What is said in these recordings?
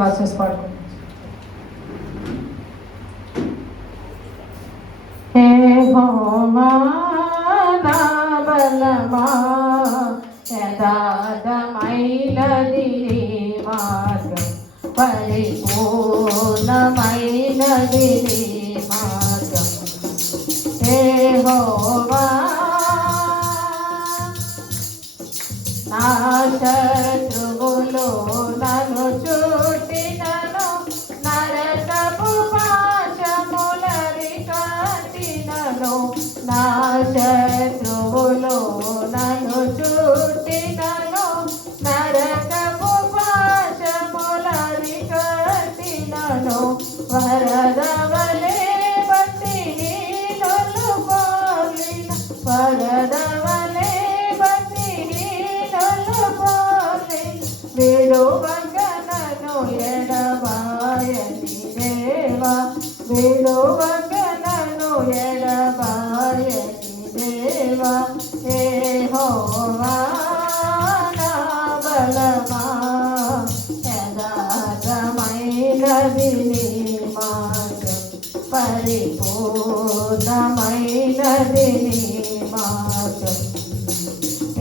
Versus పాడుకుంటాం. యెహోవా నా బలమా, యథార్థమైనది నీ మార్గం, పరిపూర్ణమైనది నీ మార్గం. యెహోవా నా శత్రువులు నన్ను చుట్టినను, నరకపు పాశములని కట్టినను. నా శత్రువులు నన్ను చుట్టినను, నరకపు పాశములని కట్టినను. వరదవలే బట్టి నీళ్ళు పోలిన, వరదవలే విడువగనను ఎడబాయని దేవా, విడువగనను ఎడబాయని దేవా. యెహోవా నా బలమా, యథార్థమైనది నీ మార్గం, పరిపూర్ణమైనది నీ మార్గం.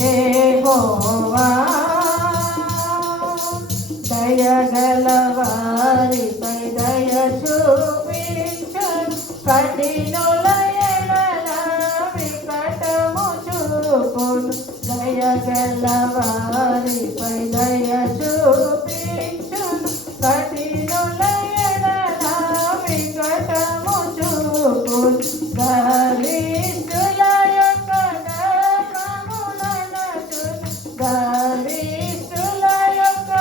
యెహోవా దయగలవారిపై దయ చూపించు, కఠినుల ఎడల వికటము చూపును. దయగలవారిపై దయ చూపించు, కఠినుల ఎడల వికటము చూపును. గర్విష్ఠుల యొక్క గర్వముననచును, గర్విష్ఠుల యొక్క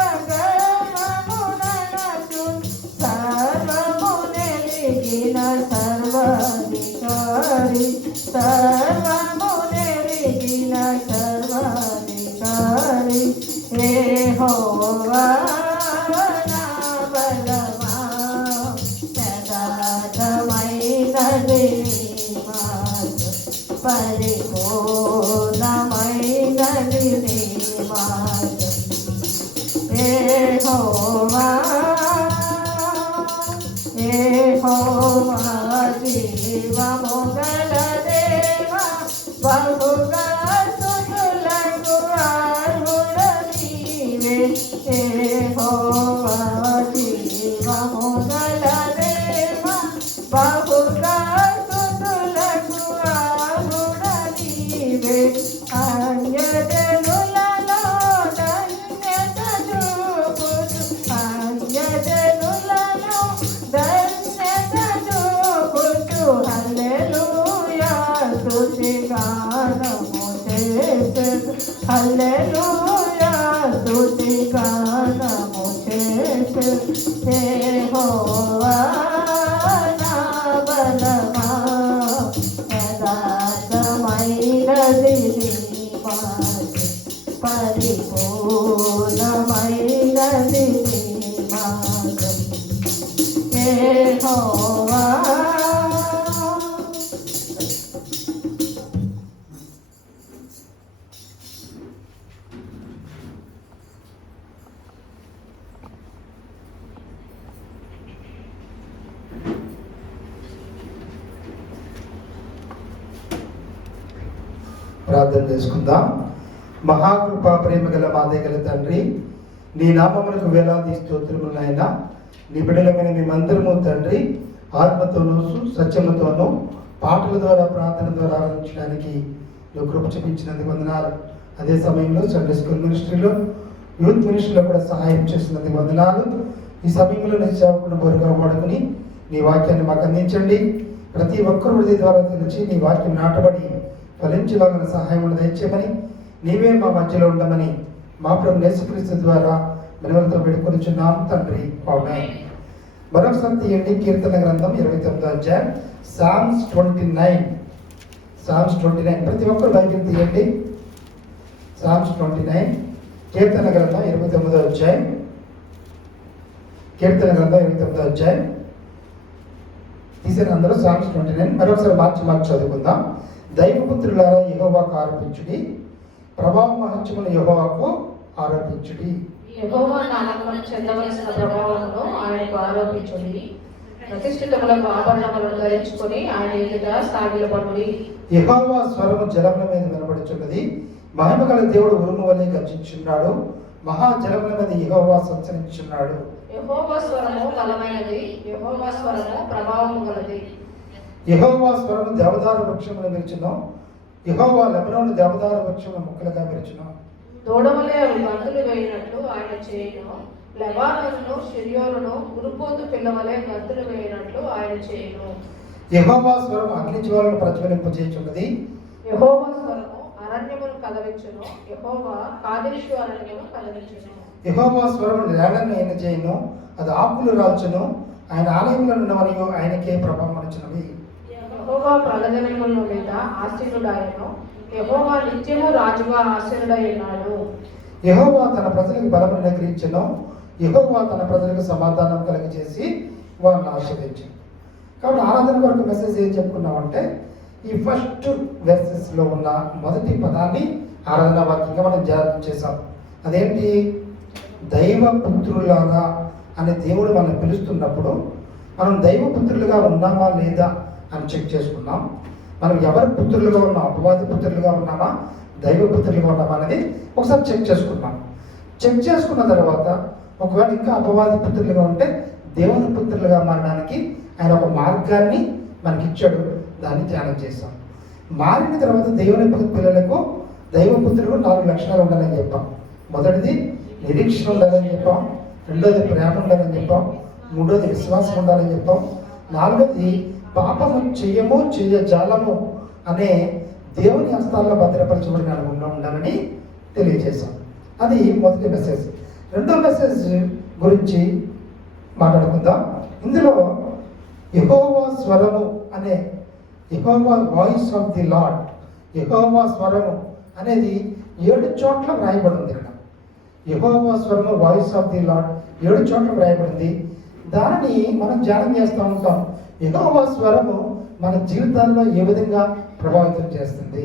సర్వాధికారి, సర్వము నెరిగిన సర్వాధికారి. యెహోవా నా బలమా, యథార్థమైనది నీ మార్గం, పరిపూర్ణమైనది నీ మార్గం. యెహోవా యెహోవా జీవము గల దేవా, బహుగా స్తుతులకు అర్హుడ నీవే. యెహోవా జీవము గల దేవా, బహుగా స్తుతులకు అర్హుడ నీవే. అన్యజనులలో ధన్యత చూపుచు, అన్యజనులలో ధన్యత చూపుచు, హల్లెలూయా స్తుతిగానము చేసెదను, హల్లెలూయా స్తుతిగానము చేసెదను. యెహోవా నా బలమా, యథార్థమైనది నీ మార్గం, పరిపూర్ణమైనది నీ మార్గం. యెహోవా ప్రార్థన చేసుకుందాం. మహాకృప ప్రేమ గల మాదగల తండ్రి, నీ నామములకు వేలాది స్తోత్రములు నాయనా. నీ బిడ్డలమైన మేమందరము తండ్రి ఆత్మతోనూ సత్యముతోనూ పాటల ద్వారా ప్రార్థన ద్వారా ఆరాధించడానికి నువ్వు కృప చూపించినందుకు వందనాలు. అదే సమయంలో సండే స్కూల్ మినిస్ట్రీలో యూత్ మినిస్ట్రీలో కూడా సహాయం చేసినందుకు వందనాలు. ఈ సమయంలో నీ సేవకుడు బోరుగా వాడుకుని నీ వాక్యాన్ని మాకు అందించండి. ప్రతి ఒక్కరు హృదయ ద్వారా తెలిసి నీ వాక్యం నాటబడి ఫలించలాగిన సహాయం దయచేయమని, నీవే మా మధ్యలో ఉండమని మా ప్రభు యేసుక్రీస్తు ద్వారా మనవలతో వేడుకొనిచున్నాం తండ్రి, ఆమేన్. మరొకసారి తీయండి కీర్తన గ్రంథం 29వ అధ్యాయం, సామ్స్ 29. సామ్స్ 29 ప్రతి ఒక్కరు బైబిల్ తీయండి. సామ్స్ 29 కీర్తన గ్రంథం 29వ అధ్యాయం, కీర్తన గ్రంథం 29వ అధ్యాయం తీసిన అందరూ సామ్స్ 29 మరొకసారి మార్చి చదువుకుందాం. దైవపుత్రులారా యెహోవాకు ఆరోపించుడి, ప్రభావ మహత్యమును యెహోవాకు ఆరోపించుడి. ఈ యెహోవా నామమునకు చెందవలసిన ప్రభావమును ఆయనకు ఆరోపించుడి. ప్రతిష్ఠితములకు ఆభరణములను ధరించుకొని ఆయన ఎదుట సాగిలపడుడి. యెహోవా స్వరము జలముల మీద వినబడుచున్నది. మహిమగల దేవుడు ఉరుము వలె గర్జించున్నాడు. మహాజలముల మీద యెహోవా సంచరించున్నాడు. యెహోవా స్వరము బలమైనది, యెహోవా స్వరము ప్రభావము గలది. యెహోవా స్వరము దేవదారు వృక్షమును విరిచును. యెహోవా లెబనోను దేవదారు వృక్షమును ముక్కలుగా విరిచును. దూడవలే అవి గంతులు వేయినట్లు ఆయన చేయును. లెబానోనును షిర్యోనును గురుపోతు పిల్లవలే గంతులు వేయినట్లు ఆయన చేయును. యెహోవా స్వరము అగ్నిజ్వాలను ప్రజ్వలింపజేయుచున్నది. యెహోవా స్వరము అరణ్యమును కదలించును. యెహోవా కాదేషు అరణ్యమును కదలించును. యెహోవా స్వరము నేలను ఎనజేయును. అది ఆకులు రాల్చును. ఆయన ఆలయంలో ఉన్నవనియు ఆయనకే ప్రభావం అనుచున్నవి. యెహోవా ప్రజల మీద ఆసీనుడాయను. యెహోవా నిత్యము రాజుగా ఆసీనుడై ఉన్నాడు. యెహోవా తన ప్రజలకు బలమును అనుగ్రహించును. యెహోవా తన ప్రజలకు సమాధానం కలిగజేసి వారిని ఆశీర్వదించును. కాబట్టి ఆరాధన వరకు మెసేజ్ ఏం చెప్పుకున్నామంటే, ఈ ఫస్ట్ వెర్సెస్లో ఉన్న మొదటి పదాన్ని ఆరాధన వాక్యంగా మనం ధ్యానం చేసాం. అదేంటి? దైవపుత్రులాగా అనే దేవుడు మనల్ని పిలుస్తున్నప్పుడు మనం దైవపుత్రులుగా ఉన్నామా లేదా అని చెక్ చేసుకున్నాం. మనం ఎవరి పుత్రులుగా ఉన్నాం? అపవాది పుత్రులుగా ఉన్నామా, దైవపుత్రులుగా ఉన్నామా అనేది ఒకసారి చెక్ చేసుకున్నాం. చెక్ చేసుకున్న తర్వాత ఒకవేళ ఇంకా అపవాది పుత్రులుగా ఉంటే దేవుని పుత్రులుగా మారడానికి ఆయన ఒక మార్గాన్ని మనకి ఇచ్చాడు. దాన్ని ధ్యానం చేస్తాం. మారిన తర్వాత దేవుని పిల్లలకు దైవపుత్రులకు 4 లక్షణాలు ఉండాలని చెప్పాం. మొదటిది నిరీక్షణ ఉండాలని చెప్పాం. రెండోది ప్రేమ ఉండాలని చెప్పాం. మూడోది విశ్వాసం ఉండాలని చెప్పాం. నాలుగోది పాపము చెయ్యము చెయ్యజాలము అనే దేవుని హస్తాల్లో భద్రపరచబడిన అనుగుణంగా ఉండాలని తెలియజేశాం. అది మొదటి మెసేజ్. రెండో మెసేజ్ గురించి మాట్లాడుకుందాం. ఇందులో యెహోవా స్వరము అనే, యెహోవా వాయిస్ ఆఫ్ ది లార్డ్, యెహోవా స్వరము అనేది 7 చోట్ల వ్రాయబడింది. ఇక్కడ యెహోవా స్వరము వాయిస్ ఆఫ్ ది లార్డ్ 7 చోట్ల వ్రాయబడింది. దానిని మనం ధ్యానం చేస్తూ ఉంటాం. యెహోవా స్వరము మన జీవితాల్లో ఏ విధంగా ప్రభావితం చేస్తుంది,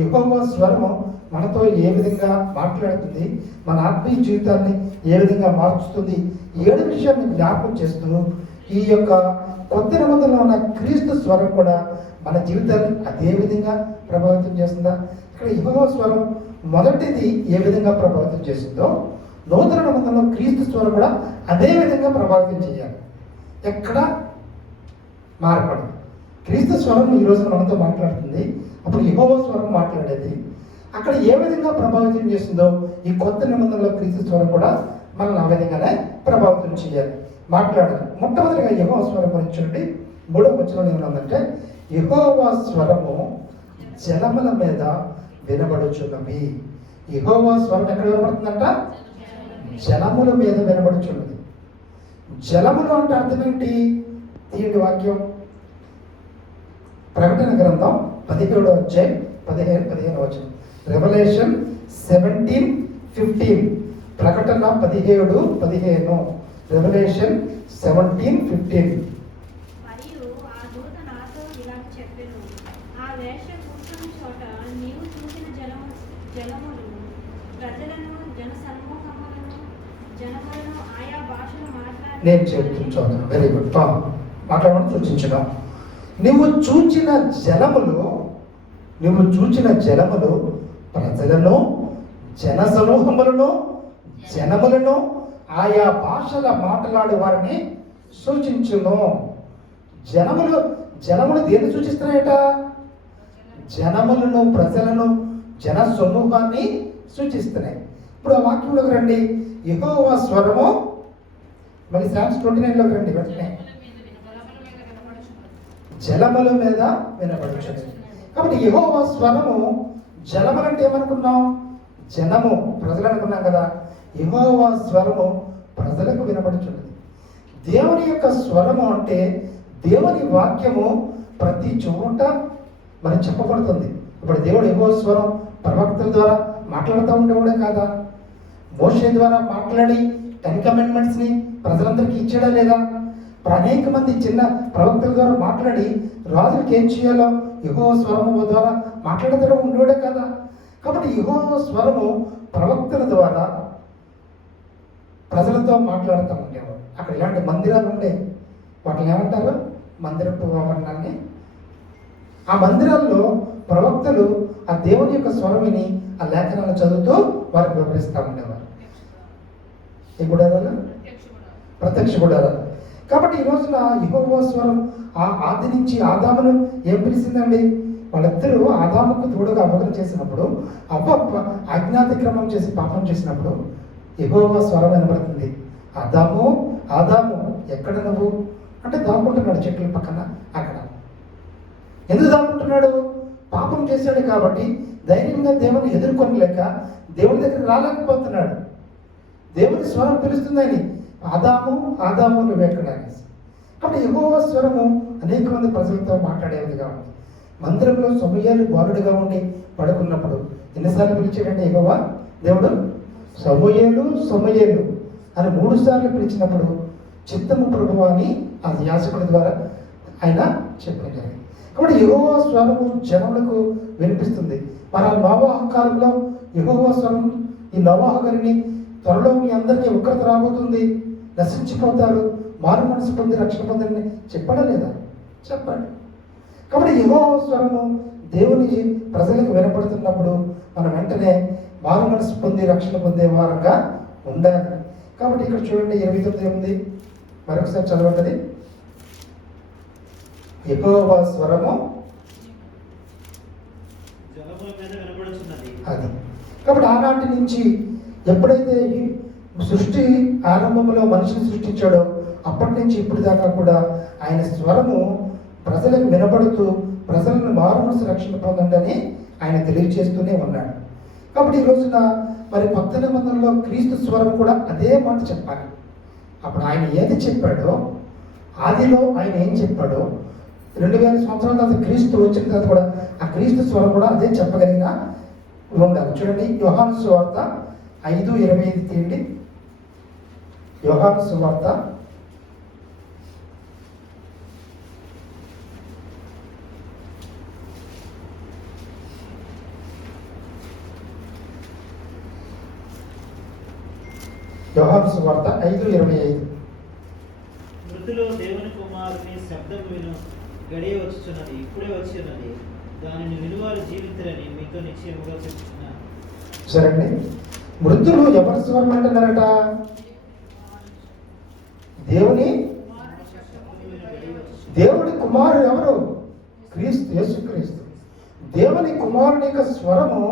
యెహోవా స్వరము మనతో ఏ విధంగా మాట్లాడుతుంది, మన ఆత్మీయ జీవితాన్ని ఏ విధంగా మార్చుతుంది, 7 విషయాన్ని జ్ఞాపకం చేస్తూ ఈ యొక్క కొత్త నిబంధనలో ఉన్న క్రీస్తు స్వరం కూడా మన జీవితాన్ని అదే విధంగా ప్రభావితం చేస్తుందా? ఇక్కడ యెహోవా స్వరం మొదటిది ఏ విధంగా ప్రభావితం చేసిందో, నూతన నిబంధనలో క్రీస్తు స్వరం కూడా అదే విధంగా ప్రభావితం చేయాలి. ఎక్కడ మారపడదు. క్రీస్తు స్వరం ఈరోజు మనతో మాట్లాడుతుంది, అప్పుడు యెహోవా స్వరం మాట్లాడేది. అక్కడ ఏ విధంగా ప్రభావితం చేస్తుందో ఈ కొత్త నిబంధనలో క్రీస్తు స్వరం కూడా మనల్ని ఆ విధంగానే ప్రభావితం చేయాలి, మాట్లాడాలి. మొట్టమొదటిగా యెహోవా స్వరం గురించి నుండి 3వ వచనం ఏమన్నదంటే, యెహోవా స్వరము జలముల మీద వినబడుచున్నవి. యెహోవా స్వరం ఎక్కడ వినబడుతుందంట? జలముల మీద వినబడుచున్నది. జలములు అంటే అర్థం ఏంటి? తీయండి వాక్యం. ప్రకటన గ్రంథం 17వ అధ్యాయం 15వ వచనం. రెవల్యూషన్ 17:15. ప్రకటన 17:15. రెవల్యూషన్ 17:15. మరియు ఆ దూత నాతో ఇలా చెప్పెను, ఆ వేశ్య కూర్చుని చోట నీవు చూసిన జలములు ప్రజలను, జన సమూహములను, జనములను ఆయా భాషలు మాట్లాడి నేను చెప్తున్న చోట. Very good. మాట్లాడమని సూచించడం. నువ్వు చూచిన జలములు ప్రజలను, జన సమూహములను, జనములను, ఆయా భాషల మాట్లాడే వారిని సూచించును. జనములు దేన్ని సూచిస్తున్నాయట? జనములను, ప్రజలను, జన సమూహాన్ని సూచిస్తున్నాయి. ఇప్పుడు ఆ వాక్యంలోకి రండి. యెహోవా స్వరము, మళ్ళీ సామ్స్ 29లోకి రండి వెంటనే. జలముల మీద వినబడుచున్నది. కాబట్టి యెహోవా స్వరము, జలములు అంటే ఏమనుకున్నాం? జనము, ప్రజలు అనుకున్నాం కదా. యెహోవా స్వరము ప్రజలకు వినబడుచున్నది. దేవుని యొక్క స్వరము అంటే దేవుని వాక్యము ప్రతి చోట మరి చెప్పబడుతుంది. ఇప్పుడు దేవుడు యెహోవా స్వరం ప్రవక్తల ద్వారా మాట్లాడుతూ ఉండేవాడే కాదా? మోషే ద్వారా మాట్లాడి 10 కమాండ్మెంట్స్ని ప్రజలందరికీ ఇచ్చాడా లేదా? అనేక మంది చిన్న ప్రవక్తల ద్వారా మాట్లాడి రాజులకు ఏం చేయాలో యెహోవా స్వరము ద్వారా మాట్లాడుతూ ఉండేవాడే కదా. కాబట్టి యెహోవా స్వరము ప్రవక్తల ద్వారా ప్రజలతో మాట్లాడుతూ ఉండేవాడు. అక్కడ ఇలాంటి మందిరాలు ఉండే, వాటిని ఏమంటారు? మందిరపు ఆవరణాన్ని. ఆ మందిరాల్లో ప్రవక్తలు ఆ దేవుని యొక్క స్వరమిని ఆ లేఖనాలను చదువుతూ వారికి వివరిస్తూ ఉండేవారు. ఏ గుడారాలు? ప్రత్యక్ష గుడారాలు. కాబట్టి ఈ రోజున యెహోవా స్వరం ఆ ఆది నుంచి ఆదామును ఏం పిలిచిందండి? వాళ్ళిద్దరూ ఆదాముకు తోడుగా అపకరం చేసినప్పుడు, అజ్ఞాతిక్రమం చేసి పాపం చేసినప్పుడు యెహోవా స్వరం వినబడుతుంది. ఆదాము, ఆదాము ఎక్కడ నువ్వు అంటే దాక్కుంటున్నాడు చెట్ల పక్కన. అక్కడ ఎందుకు దాక్కుంటున్నాడు? పాపం చేశాడు కాబట్టి ధైర్యంగా దేవుని ఎదుర్కొనలేక దేవుని దగ్గర రాలేకపోతున్నాడు. దేవుని స్వరం పిలుస్తుందని, ఆదాము, ఆదాము నువ్వు ఎక్కడ అనేసి. కాబట్టి యెహోవా స్వరము అనేక మంది ప్రజలతో మాట్లాడేదిగా ఉంది. మందిరంలో సమూయేలు బాలుడిగా ఉండి పడుకున్నప్పుడు ఎన్నిసార్లు పిలిచాడంటే యెహోవా దేవుడు? సమూయేలు, సమూయేలు అని 3 సార్లు పిలిచినప్పుడు చిత్తము ప్రభువా అని ఆ యాజకుడి ద్వారా ఆయన చెప్పడం జరిగింది. కాబట్టి యెహోవా స్వరము జనములకు వినిపిస్తుంది. మన నోవాహు కాలంలో యెహోవా స్వరం, ఈ నోవాహు గారిని త్వరలో మీ అందరికీ ఉగ్రత రాబోతుంది, నశించిపోతారు, మారు మనసు పొంది రక్షణ పొందని చెప్పడం లేదా? చెప్పండి. కాబట్టి యెహోవా స్వరము దేవుని ప్రజలకు వినపడుతున్నప్పుడు మనం వెంటనే మారు మనసు పొంది రక్షణ పొందే వారంగా ఉండాలి. కాబట్టి ఇక్కడ చూడండి 29 ఉంది, మరొకసారి చదవండి. యెహోవా స్వరము అది. కాబట్టి ఆనాటి నుంచి ఎప్పుడైతే సృష్టి ఆరంభంలో మనిషిని సృష్టించాడో అప్పటి నుంచి ఇప్పుడు దాకా కూడా ఆయన స్వరము ప్రజలకు వినపడుతూ ప్రజలను మారు మనసు రక్షణ పొందండి అని ఆయన తెలియజేస్తూనే ఉన్నాడు. కాబట్టి ఈ రోజున మరి కొత్త నిబంధనలో క్రీస్తు స్వరం కూడా అదే మాట చెప్పాలి. అప్పుడు ఆయన ఏది చెప్పాడో, ఆదిలో ఆయన ఏం చెప్పాడో, 2000 సంవత్సరాల తర్వాత క్రీస్తు వచ్చిన తర్వాత కూడా ఆ క్రీస్తు స్వరం కూడా అదే చెప్పగలిగిన ఉండాలి. చూడండి యోహాను సువార్త 5:25 తీయండి. యోహాను సువార్త 5:25. మృతులు దేవుని కుమారుని శబ్దం విను గడియ వచ్చుచున్నది, ఇప్పుడే వచ్చి ఉన్నది, దానిని వినువారు జీవితులని మీతో నిశ్చయముగా చెప్తున్నాను. సరే అండి, మృతులు ఎవరి స్వరం అంటున్నారట? దేవుడి కుమారుడు ఎవరు? క్రీస్తు, యేసుక్రీస్తు. దేవుని కుమారుని యొక్క స్వరము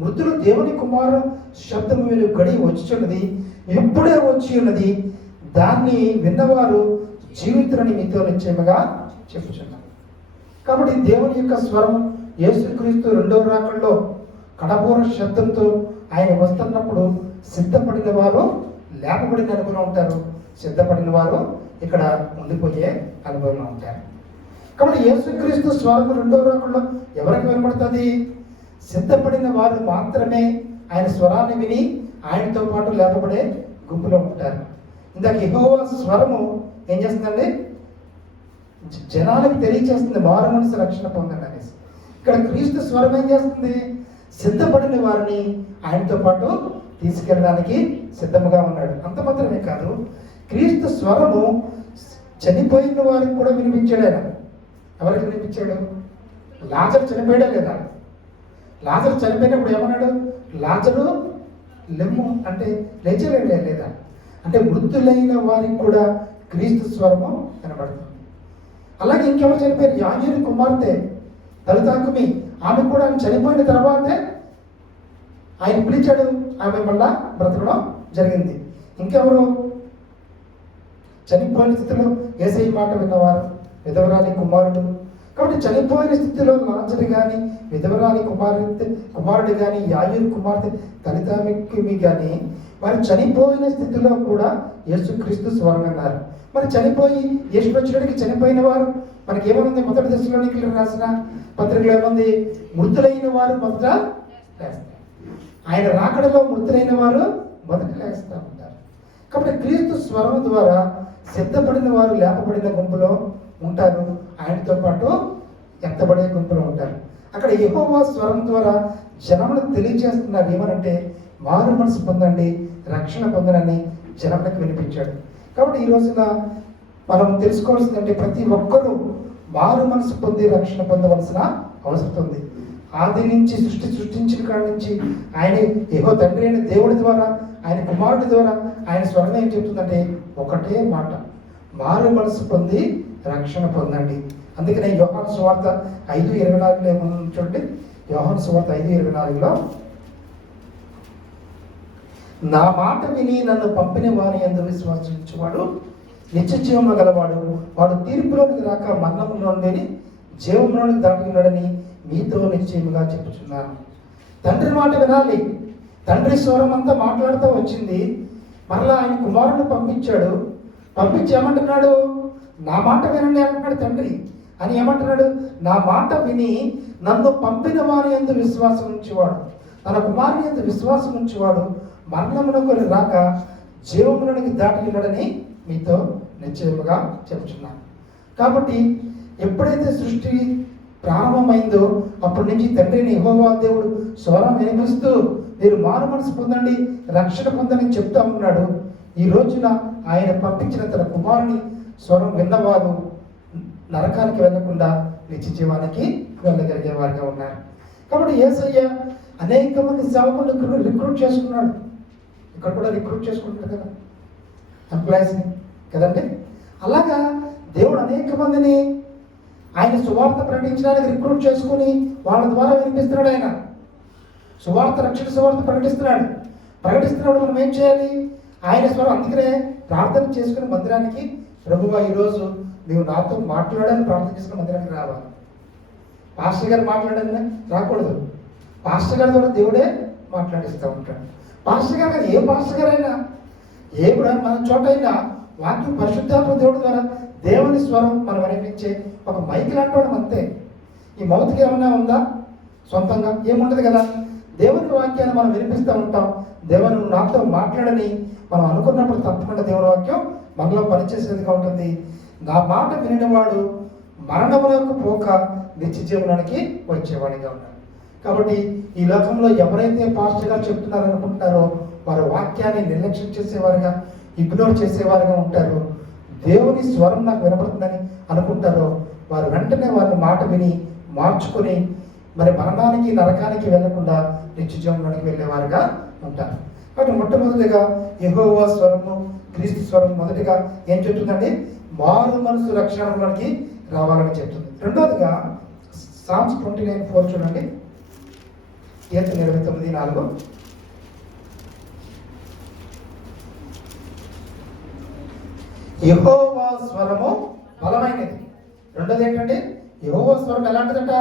మృతులు దేవుని కుమారు శబ్దము విను గడియ వచ్చుచున్నది, ఇప్పుడే వచ్చి ఉన్నది, దాన్ని విన్నవారు జీవితులని మీతో నిశ్చయముగా చెప్పుచున్నారు. కాబట్టి దేవుని యొక్క స్వరం యేసుక్రీస్తు 2వ రాకడలో కడబోర శబ్దంతో ఆయన వస్తున్నప్పుడు సిద్ధపడిన వారు లేపబడిన అనుభవం ఉంటారు, సిద్ధపడిన వారు ఇక్కడ ఉండిపోయే అనుభవంలో ఉంటారు. కాబట్టి యేసుక్రీస్తు స్వరం 2వ రాకడలో ఎవరికి వినబడుతుంది? సిద్ధపడిన వారు మాత్రమే ఆయన స్వరాన్ని విని ఆయనతో పాటు లేపబడే గుంపులో ఉంటారు. ఇందాక యెహోవా స్వరము ఏం చేస్తుందండి? జనాలకు తెలియచేస్తుంది మారు మనసు రక్షణ పొందండి అనేసి. ఇక్కడ క్రీస్తు స్వరం ఏం చేస్తుంది? సిద్ధపడిన వారిని ఆయనతో పాటు తీసుకెళ్ళడానికి సిద్ధముగా ఉన్నాడు. అంత మాత్రమే కాదు, క్రీస్తు స్వరము చనిపోయిన వారికి కూడా వినిపించాడు. ఆయన ఎవరికి వినిపించాడు? లాజరు చనిపోయాడా లేదా? లాజరు చనిపోయినప్పుడు ఏమన్నాడు? లాజరు లెమ్ము అంటే లేచలేడా లేదా? అంటే మృతులైన వారికి కూడా క్రీస్తు స్వరము కనబడుతుంది. అలాగే ఇంకెవరు చనిపోయారు? యాజీరు కుమార్తె తలుతాకుమి, ఆమె కూడా ఆమె చనిపోయిన తర్వాతే ఆయన పిలిచాడు, ఆమె మళ్ళా బ్రతకడం జరిగింది. ఇంకెవరు చనిపోయిన స్థితిలో యేసయ్య మాట విన్నవారు? విధవరాలి కుమారుడు. కాబట్టి చనిపోయిన స్థితిలో లాజరు కానీ, విధవరాలి కుమారుడు కానీ, యాజీరు కుమార్తె తలితాకుమి కానీ వారు చనిపోయిన స్థితిలో కూడా యేసుక్రీస్తు స్వరం అన్నారు. మరి చనిపోయి యేసు వచ్చినడికి చనిపోయిన వారు మనకి ఏమనుంది? మొదటి దశలోనికి రాసిన పత్రికలో ఏముంది? మృతులైన వారు మొదట లేస్తారు. ఆయన రాకడలో మృతులైన వారు మొదట లేస్తూ ఉంటారు. కాబట్టి క్రీస్తు స్వరం ద్వారా సిద్ధపడిన వారు లేపబడిన గుంపులో ఉంటారు, ఆయనతో పాటు ఎత్తబడే గుంపులో ఉంటారు. అక్కడ యెహోవా స్వరం ద్వారా జనములకు తెలియజేస్తున్నారు ఏమనంటే మారు మనసు పొందండి, రక్షణ పొందనని జనంలోకి వినిపించాడు. కాబట్టి ఈ రోజున మనం తెలుసుకోవాల్సిందంటే ప్రతి ఒక్కరూ మారు మనసు పొంది రక్షణ పొందవలసిన అవసరం ఉంది. ఆది నుంచి సృష్టించిన కాడి నుంచి ఆయన ఏవో తండ్రి అయిన దేవుడి ద్వారా, ఆయన కుమారుడి ద్వారా ఆయన స్వరం ఏం చెప్తుందంటే ఒకటే మాట, మారు మనసు పొంది రక్షణ పొందండి. అందుకనే యోహాను సువార్త 5:24 ఏమన్నా చూడండి. యోహాను సువార్త 5:24 నా మాట విని నన్ను పంపిన వారి యందు విశ్వాసించువాడు నిత్య జీవము గలవాడు, వాడు తీర్పులోనికి రాక మరణంలోని జీవంలోనికి దాటుకున్నాడని మీతో నిశ్చయముగా చెప్పుచున్నాను. తండ్రి మాట వినాలి. తండ్రి స్వరం అంతా మాట్లాడుతూ వచ్చింది. మరలా ఆయన కుమారుని పంపించాడు. పంపించి ఏమంటున్నాడు? నా మాట వినండి అంటున్నాడు తండ్రి. అని ఏమంటున్నాడు? నా మాట విని నన్ను పంపిన వారి యందు విశ్వాసం ఉంచేవాడు, తన కుమారుని యందు విశ్వాసం ఉంచేవాడు మరణమునకు రాక జీవములోనికి దాటుకున్నాడని మీతో నిశ్చయముగా చెప్తున్నాను. కాబట్టి ఎప్పుడైతే సృష్టి ప్రారంభమైందో అప్పటి నుంచి తండ్రిని యెహోవా దేవుడు స్వరం వినిపిస్తూ మీరు మారు మనసు పొందండి, రక్షణ పొందని చెప్తా ఉన్నాడు. ఈ రోజున ఆయన పంపించిన తన కుమారుని స్వరం విన్నవారు నరకానికి వెళ్లకుండా నిత్య జీవానికి వెళ్ళగలిగే వారిగా ఉన్నారు. కాబట్టి యేసయ్య అనేక మంది సేవకులను రిక్రూట్ చేసుకున్నాడు. ఇక్కడ కూడా రిక్రూట్ చేసుకుంటాడు కదా ఎంప్లాయీస్ని కదండి. అలాగా దేవుడు అనేక మందిని ఆయన సువార్త ప్రకటించడానికి రిక్రూట్ చేసుకుని వాళ్ళ ద్వారా వినిపిస్తున్నాడు. ఆయన సువార్త, రక్షణ సువార్త ప్రకటిస్తున్నాడు. మనం ఏం చేయాలి? ఆయన స్వరం. అందుకనే ప్రార్థన చేసుకుని మందిరానికి, ప్రభువా ఈరోజు నీవు నాతో మాట్లాడాలని ప్రార్థన చేసుకుని మందిరానికి రావాలి. పాస్టర్ గారు మాట్లాడాలని రాకూడదు. పాస్టర్ గారి ద్వారా దేవుడే మాట్లాడిస్తూ ఉంటాడు. పాస్టర్ గారు కదా, ఏ పాస్టర్ గారైనా ఏ మన చోట అయినా వాక్యం పరిశుద్ధాత్మ దేవుడి ద్వారా దేవుని స్వరం మనం వినిపించే ఒక మైక్ లాంటి అంతే. ఈ మౌత్కి ఏమన్నా ఉందా? సొంతంగా ఏముండదు కదా. దేవుని వాక్యాన్ని మనం వినిపిస్తూ ఉంటాం. దేవుని నాతో మాట్లాడని మనం అనుకున్నప్పుడు తప్పకుండా దేవుని వాక్యం మనలో పనిచేసేదిగా ఉంటుంది. నా మాట వినినవాడు మరణములకు పోక నిత్య జీవనానికి వచ్చేవాడిగా ఉన్నాడు. కాబట్టి ఈ లోకంలో ఎవరైతే పాస్టర్ గారు చెప్తున్నారో అనుకుంటారో వారి వాక్యాన్ని నిర్లక్ష్యం చేసేవారుగా, ఇగ్నోర్ చేసేవారుగా ఉంటారు. దేవుని స్వరం నాకు వినపడుతుందని అనుకుంటారో వారు వెంటనే వారి మాట విని మార్చుకొని మరి మరణానికి, నరకానికి వెళ్లకుండా నిత్య జీవనానికి వెళ్ళేవారుగా ఉంటారు. కాబట్టి మొట్టమొదటిగా యెహోవా స్వరము, క్రీస్తు స్వరం మొదటిగా ఏం చెప్తుందండి? మారు మనసు రక్షణలోనికి రావాలని చెప్తుంది. రెండోదిగా సామ్స్ 29:4 చూడండి. కీర్తన 29:4 యెహోవా స్వరము బలమైనది. రెండోది ఏంటంటే యెహోవా స్వరం ఎలాంటిదట?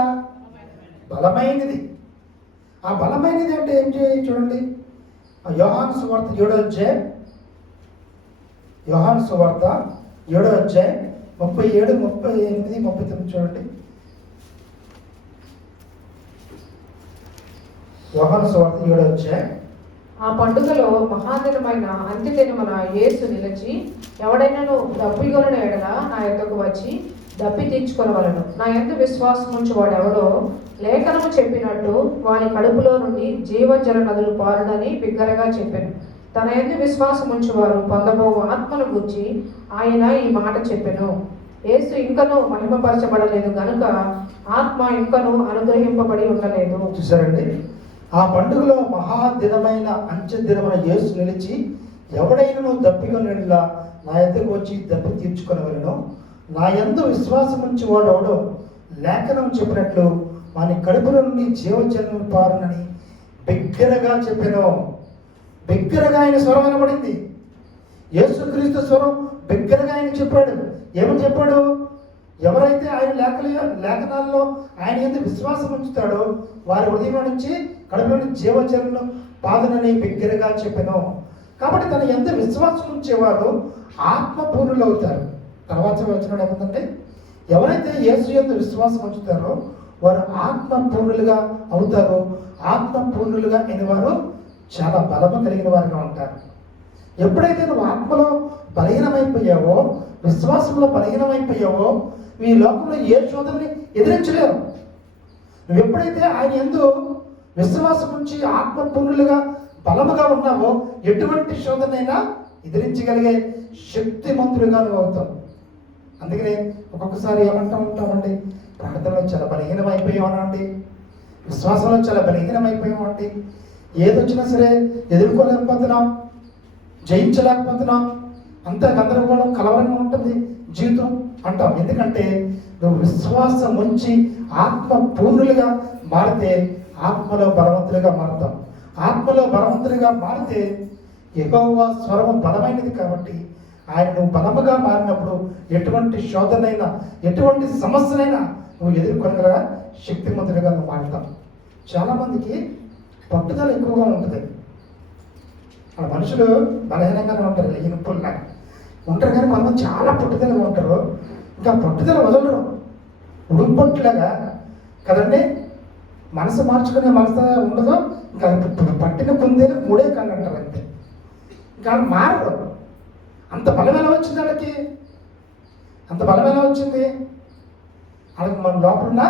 బలమైనది. ఆ బలమైనది అంటే ఏం చేయాలి చూడండి. యోహాను సువార్త 7వ అధ్యాయం 37, 38, 39 చూడండి. యోహాను సువార్త 7వ అధ్యాయం. ఆ పండుగలో మహాదినమైన అంత్యదినమున యేసు నిలిచి, ఎవడైనాను దప్పిగొనిన ఎడల నా యొద్దకు వచ్చి దప్పి తీర్చుకొనవలెను. నా యందు విశ్వాసం ఉంచువాడు ఎవడో లేఖనము చెప్పినట్టు వాని కడుపులో నుండి జీవజల నదులు పారునని బిగ్గరగా చెప్పాను. తన యందు విశ్వాసం ఉంచువారు పొందబో ఆత్మను గూర్చి ఆయన ఈ మాట చెప్పెను. యేసు ఇంకనూ మహిమపరచబడలేదు గనుక ఆత్మ ఇంకనూ అనుగ్రహింపబడి ఉండలేదు. చూసారండి, ఆ పండుగలో మహాదినమైన అంత్యదినమున యేసు నిలిచి, ఎవడైనా దప్పికొనిలా నా యొద్దకు వచ్చి దప్పి తీర్చుకొనవలెను. నా యందు విశ్వాసం ఉంచి వాడు ఎవడో లేఖనం చెప్పినట్లు వాని కడుపులో నుండి జీవజలం పారునని బిగ్గరగా చెప్పాను. బిగ్గరగా ఆయన స్వరం వినబడింది. యేసుక్రీస్తు స్వరం బిగ్గరగా ఆయన చెప్పాడు. ఏమని చెప్పాడు? ఎవరైతే ఆయన లేఖనాల్లో ఆయన యందు విశ్వాసం ఉంచుతాడో వారి హృదయం నుంచి కడుపులో నుంచి జీవజలం పాదునని బిగ్గరగా చెప్పాను. కాబట్టి తన యందు విశ్వాసం ఉంచేవారు ఆత్మపూర్ణులు అవుతారు. తర్వాత వచ్చిన ఏమంటే, ఎవరైతే యేసు యందు విశ్వాసం ఉంచుతారో వారు ఆత్మపూర్ణులుగా అవుతారు. ఆత్మపూర్ణులుగా అయినవారు చాలా బలము కలిగిన వారుగా ఉంటారు. ఎప్పుడైతే నువ్వు ఆత్మలో బలహీనమైపోయావో, విశ్వాసంలో బలహీనమైపోయావో, ఈ లోకంలో ఏ శోధనని ఎదిరించలేవు. నువ్వు ఎప్పుడైతే ఆయన యందు విశ్వాసం ఉంచి ఆత్మపూర్ణులుగా బలముగా ఉన్నావో ఎటువంటి శోధనైనా ఎదిరించగలిగే శక్తిమంతుడిగా నువ్వు అవుతావు. అందుకనే ఒక్కొక్కసారి ఏమంటూ ఉంటామండి, ప్రార్థనలో చాలా బలహీనమైపోయామండి, విశ్వాసంలో చాలా బలహీనమైపోయామండి, ఏదొచ్చినా సరే ఎదుర్కోలేకపోతున్నాం, జయించలేకపోతున్నాం, అంతా గందరగోళం కలవరంగా ఉంటుంది జీవితం అంటాం. ఎందుకంటే నువ్వు విశ్వాసం ఉంచి ఆత్మ పూర్ణులుగా మారితే ఆత్మలో బలవంతులుగా మారుతాం. ఆత్మలో బలవంతులుగా మారితే యెహోవా స్వరము బలమైనది కాబట్టి ఆయన నువ్వు బలముగా మారినప్పుడు ఎటువంటి శోధనైనా ఎటువంటి సమస్యనైనా నువ్వు ఎదుర్కొనగల శక్తిమంతులుగా నువ్వు మారుతావు. చాలామందికి పట్టుదల ఎక్కువగా ఉంటుంది. ఆ మనుషులు బలహీనంగానే ఉంటారు, ఇనుపుల్లాగా ఉంటారు, కానీ కొంతమంది చాలా పట్టుదలగా ఉంటారు. ఇంకా పట్టుదల వదలరు, ఉడుపట్టులాగా కదండి. మనసు మార్చుకునే మనసు ఉండదు, ఇంకా పట్టిన కుందేలు 3 కాళ్ళు అంటారు అంతే. ఇంకా మారరు. అంత బలం ఎలా వచ్చింది వాళ్ళకి? అంత బలం ఎలా వచ్చింది వాళ్ళకి? మన లోపల ఉన్న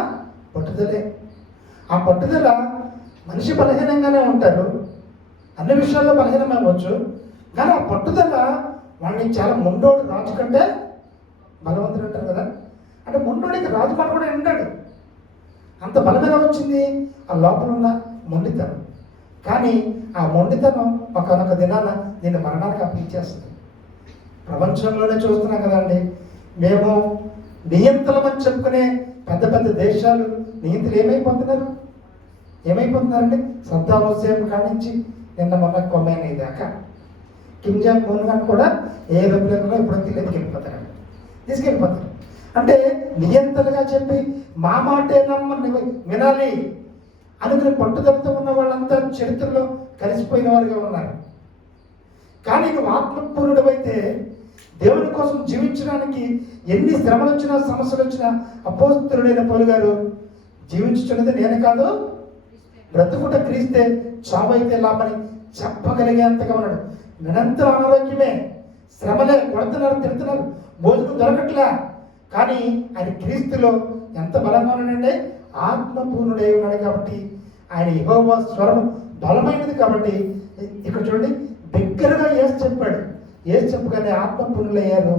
పట్టుదలే. ఆ పట్టుదల మనిషి బలహీనంగానే ఉంటారు, అన్ని విషయాల్లో బలహీనమైవచ్చు, కానీ ఆ పట్టుదల వాడిని చాలా మొండోడు రాజు కంటే బలవంతుడు అంటారు కదా. అంటే మొండోడికి రాజు మాట కూడా ఉంటాడు. అంత బలం ఎలా వచ్చింది? ఆ లోపల ఉన్న మొండితనం. కానీ ఆ మొండితనం ఒకనొక దినాన నిన్ను మరణానికి అప్పగించేస్తుంది. ప్రపంచంలోనే చూస్తున్నాం కదండి, మేము నియంత్రణమని చెప్పుకునే పెద్ద పెద్ద దేశాలు నియంత్రణ ఏమైపోతున్నారండి? సద్దాం హుస్సేన్ కానించి నిన్న మొన్న కొమ్మైనా దాకా కిమ్ జాంగ్ ఉన్ గారు కూడా ఏ రెగ్యులర్లో ఇప్పుడు తీసుకెళ్ళిపోతారు. అంటే నియంత్రణగా చెప్పి మా మాటే వినాలి అనుకుని పట్టుదలతో ఉన్న వాళ్ళంతా చరిత్రలో కలిసిపోయిన వారుగా ఉన్నారు. కానీ నువ్వు ఆత్మపూర్ణుడు అయితే దేవుని కోసం జీవించడానికి ఎన్ని శ్రమలు వచ్చినా సమస్యలు వచ్చినా అపోస్తలుడైన పౌలు గారు జీవించుతున్నది నేనే కాదు, బ్రతుకుట క్రీస్తే, చావైతే లాభని చెప్పగలిగేంతగా ఉన్నాడు. నిరంతరం అనారోగ్యమే, శ్రమలే, కొడుతున్నారు, తిడుతున్నారు, భోజనం దొరకట్లే, కానీ ఆయన క్రీస్తులో ఎంత బలంగా ఉన్నాడంటే ఆత్మపూర్ణుడై ఉన్నాడు. కాబట్టి ఆయన యెహోవా స్వరం బలమైనది. కాబట్టి ఇక్కడ చూడండి, దగ్గరగా యేసు చెప్పాడు. యేసు చెప్పగానే ఆత్మపూర్ణులు అయ్యారు.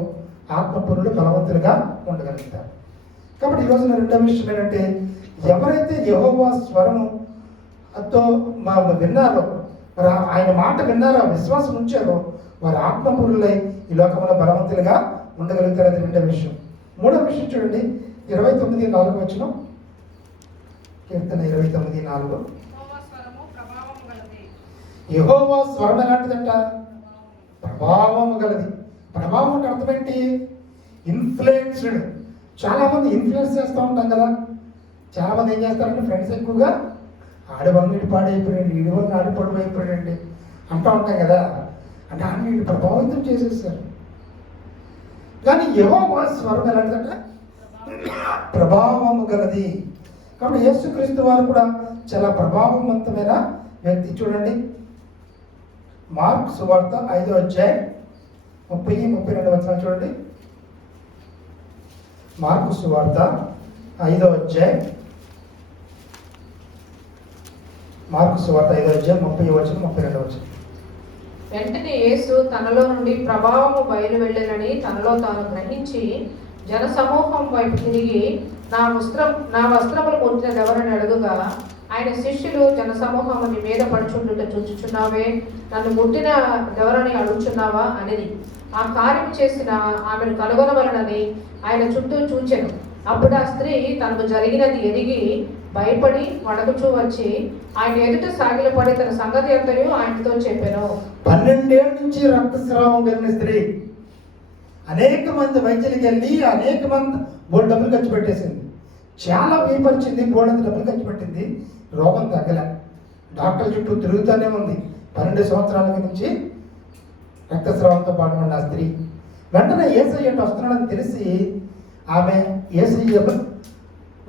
ఆత్మపూర్ణులు బలవంతులుగా ఉండగలుగుతారు. కాబట్టి ఈరోజు రెండో విషయం ఏంటంటే, ఎవరైతే యెహోవా స్వరము తో విన్నారో, మరి ఆయన మాట విన్నారో, విశ్వాసం ఉంచారో, వారు ఆత్మపూర్ణులై ఈ లోకంలో బలవంతులుగా ఉండగలుగుతారు. అది రెండో విషయం. మూడో విషయం చూడండి, 29:4 కీర్తన 29:4. యెహోవా స్వరం ఎలాంటిదంట? ప్రభావం గలది. ప్రభావం అంటే అర్థం ఏంటి? ఇన్ఫ్లుయెన్స్డ్. చాలామంది ఇన్ఫ్లుయెన్స్ చేస్తూ ఉంటాం కదా. చాలామంది ఏం చేస్తారంటే, ఫ్రెండ్స్ ఎక్కువగా ఆడవాళ్ళు ఇటు పాడైపోయాడు, ఇడివాళ్ళు ఆడిపడు అయిపోయాడండి అంటూ ఉంటాం కదా. అంటే అన్ని ప్రభావితం చేసేస్తారు. కానీ యెహోవా స్వరం ఎలాంటిదంట? ప్రభావము గలది. కాబట్టి యేసుక్రీస్తు వారు కూడా చాలా ప్రభావవంతమైన వ్యక్తి. చూడండి, మార్కు సువార్త 5:30-32 చూడండి. మార్కు సువార్త 5:30. మార్కు సువార్త 5:30-32. వెంటనే యేసు తనలో నుండి ప్రభావము బయలు వెళ్ళనని తనలో తాను గ్రహించి జనసమూహం వైపు తిరిగి నా వస్త్రములు ముట్టినది ఎవరని అడుగుగా, ఆయన శిష్యులు జనసమూహము నీ మీద పడుచుండుట చూచుచున్నావే, నన్ను ముట్టిన ఎవరని అడుగుచున్నావా అనేది. ఆ కార్యం చేసిన ఆమెను కనుగొనవలనని ఆయన చుట్టూ చూచెను. అప్పుడు ఆ స్త్రీ తనకు జరిగినది ఎరిగి భయపడి వణకుచూ వచ్చి ఆయన ఎదుట సాగిలపడి తన సంగతి అంతయు ఆయనతో చెప్పాను. 12 ఏళ్ళ నుంచి రక్తస్రావం కలిగిన స్త్రీ అనేక మంది వైద్యులకి వెళ్ళి అనేక మంది బోర్డు డబ్బులు ఖర్చు పెట్టేసింది. చాలా వేపరిచింది, బోర్డు డబ్బులు ఖర్చు పెట్టింది, రోగం తగ్గల. డాక్టర్ చుట్టూ తిరుగుతూనే ఉంది. 12 సంవత్సరాల నుంచి రక్తస్రావంతో పాల్గొన్న ఆ స్త్రీ వెంటనే యేసయ్య వస్తున్నాడని తెలిసి ఆమె యేసయ్య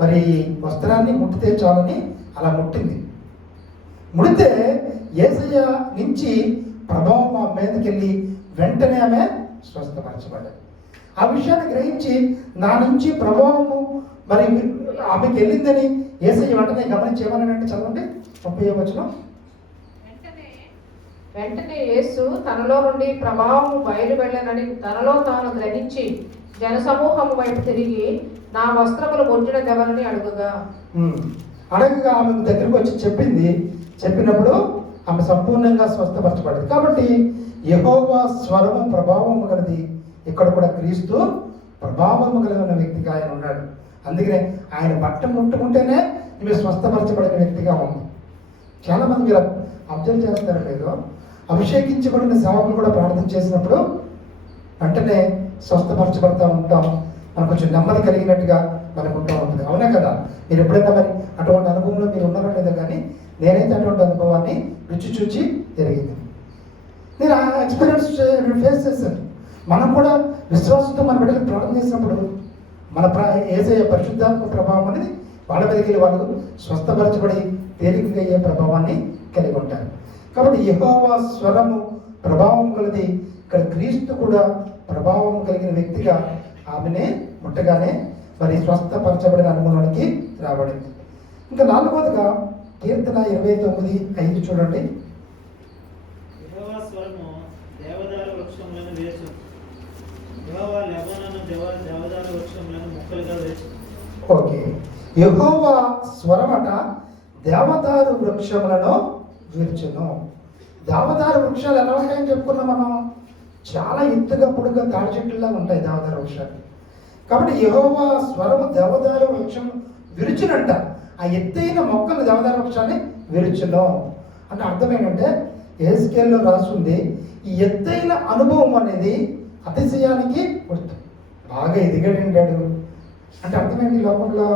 మరి వస్త్రాన్ని ముట్టితే చాలని అలా ముట్టింది. ముడితే యేసయ్య నుంచి ప్రభావం ఆమె మీదకి వెళ్ళి వెంటనే ఆమె స్వస్థపరచబడ్డాడు. ఆ విషయాన్ని గ్రహించి నా నుంచి ప్రభావము మరి ఆమెకి వెళ్ళిందని యేసయ్య వెంటనే గమనించేమనంటే, చదవండి 30వ వచనం. వెంటనే యేసు తనలో నుండి ప్రభావం బయలు వెళ్ళనని తనలో తాను గ్రహించి జనసమూహం వైపు తిరిగి నా వస్త్రములు ముట్టినదెవరని అడుగుగా అడగగా ఆమె దగ్గరకు వచ్చి చెప్పినప్పుడు ఆమె సంపూర్ణంగా స్వస్థపరచబడింది. కాబట్టి యెహోవా స్వరము ప్రభావము గలది. ఇక్కడ కూడా క్రీస్తు ప్రభావము కలిగిన వ్యక్తిగా ఆయన ఉన్నాడు. అందుకనే ఆయన బట్ట ముట్టుకుంటేనే ఈమె స్వస్థపరచబడిన వ్యక్తిగా ఉంది. చాలామంది మీరు అబ్జర్వ్ చేస్తారు లేదో, అభిషేకించబడిన సేవకులు కూడా ప్రార్థన చేసినప్పుడు వెంటనే స్వస్థపరచబడతా ఉంటాం. మనకు కొంచెం నెమ్మది కలిగినట్టుగా మనకు ఉంటా ఉంటుంది. అవునా కదా? మీరు ఎప్పుడైనా మరి అటువంటి అనుభవంలో మీరు ఉన్నారో లేదో, కానీ నేనైతే అటువంటి అనుభవాన్ని రుచి చూచి జరిగింది. నేను ఆ ఎక్స్పీరియన్స్ ఫేస్ చేశాను. మనం కూడా విశ్వాసంతో మన బిడ్డలకు ప్రార్థన చేసినప్పుడు మన యేసయ్య పరిశుద్ధాత్మ ప్రభావం అనేది వాళ్ళ మీదకి వెళ్ళి వాళ్ళు స్వస్థపరచబడి తేలికగా అయ్యే ప్రభావాన్ని కలిగి ఉంటారు. కాబట్టి యెహోవా స్వరము ప్రభావం కలది. ఇక్కడ క్రీస్తు కూడా ప్రభావం కలిగిన వ్యక్తిగా ఆమెనే ముట్టగానే మరి స్వస్థపరచబడిన అనుభవానికి రాబడింది. ఇంకా 4వదిగా కీర్తన 29:5 చూడండి. యెహోవా స్వరము దేవదారు వృక్షములను వేర్చును. యెహోవా లెబానోను దేవదారు వృక్షములను ముక్కలుగా వేర్చును. ఓకే, యెహోవా స్వరమట దేవదారు వృక్షములను వీర్చును. దేవదారు వృక్షాలు ఎలా ఉంటాయని చెప్పుకున్నాం మనం. చాలా ఎత్తుగా పొడుగా తాడి చెట్లులా ఉంటాయి దేవదారు వృక్షాలు. కాబట్టి యెహోవా స్వరము దేవదారు వృక్షం విరుచునంట. ఆ ఎత్తైన మొక్కలు దేవదారు వృక్షాన్ని విరుచును అంటే అర్థం ఏంటంటే, యెహెజ్కేలులో రాస్తుంది ఈ ఎత్తైన అనుభవం అనేది అతిశయానికి గుర్తు. బాగా ఎదిగాడు అంటే అర్థమేంటి? లోకంలో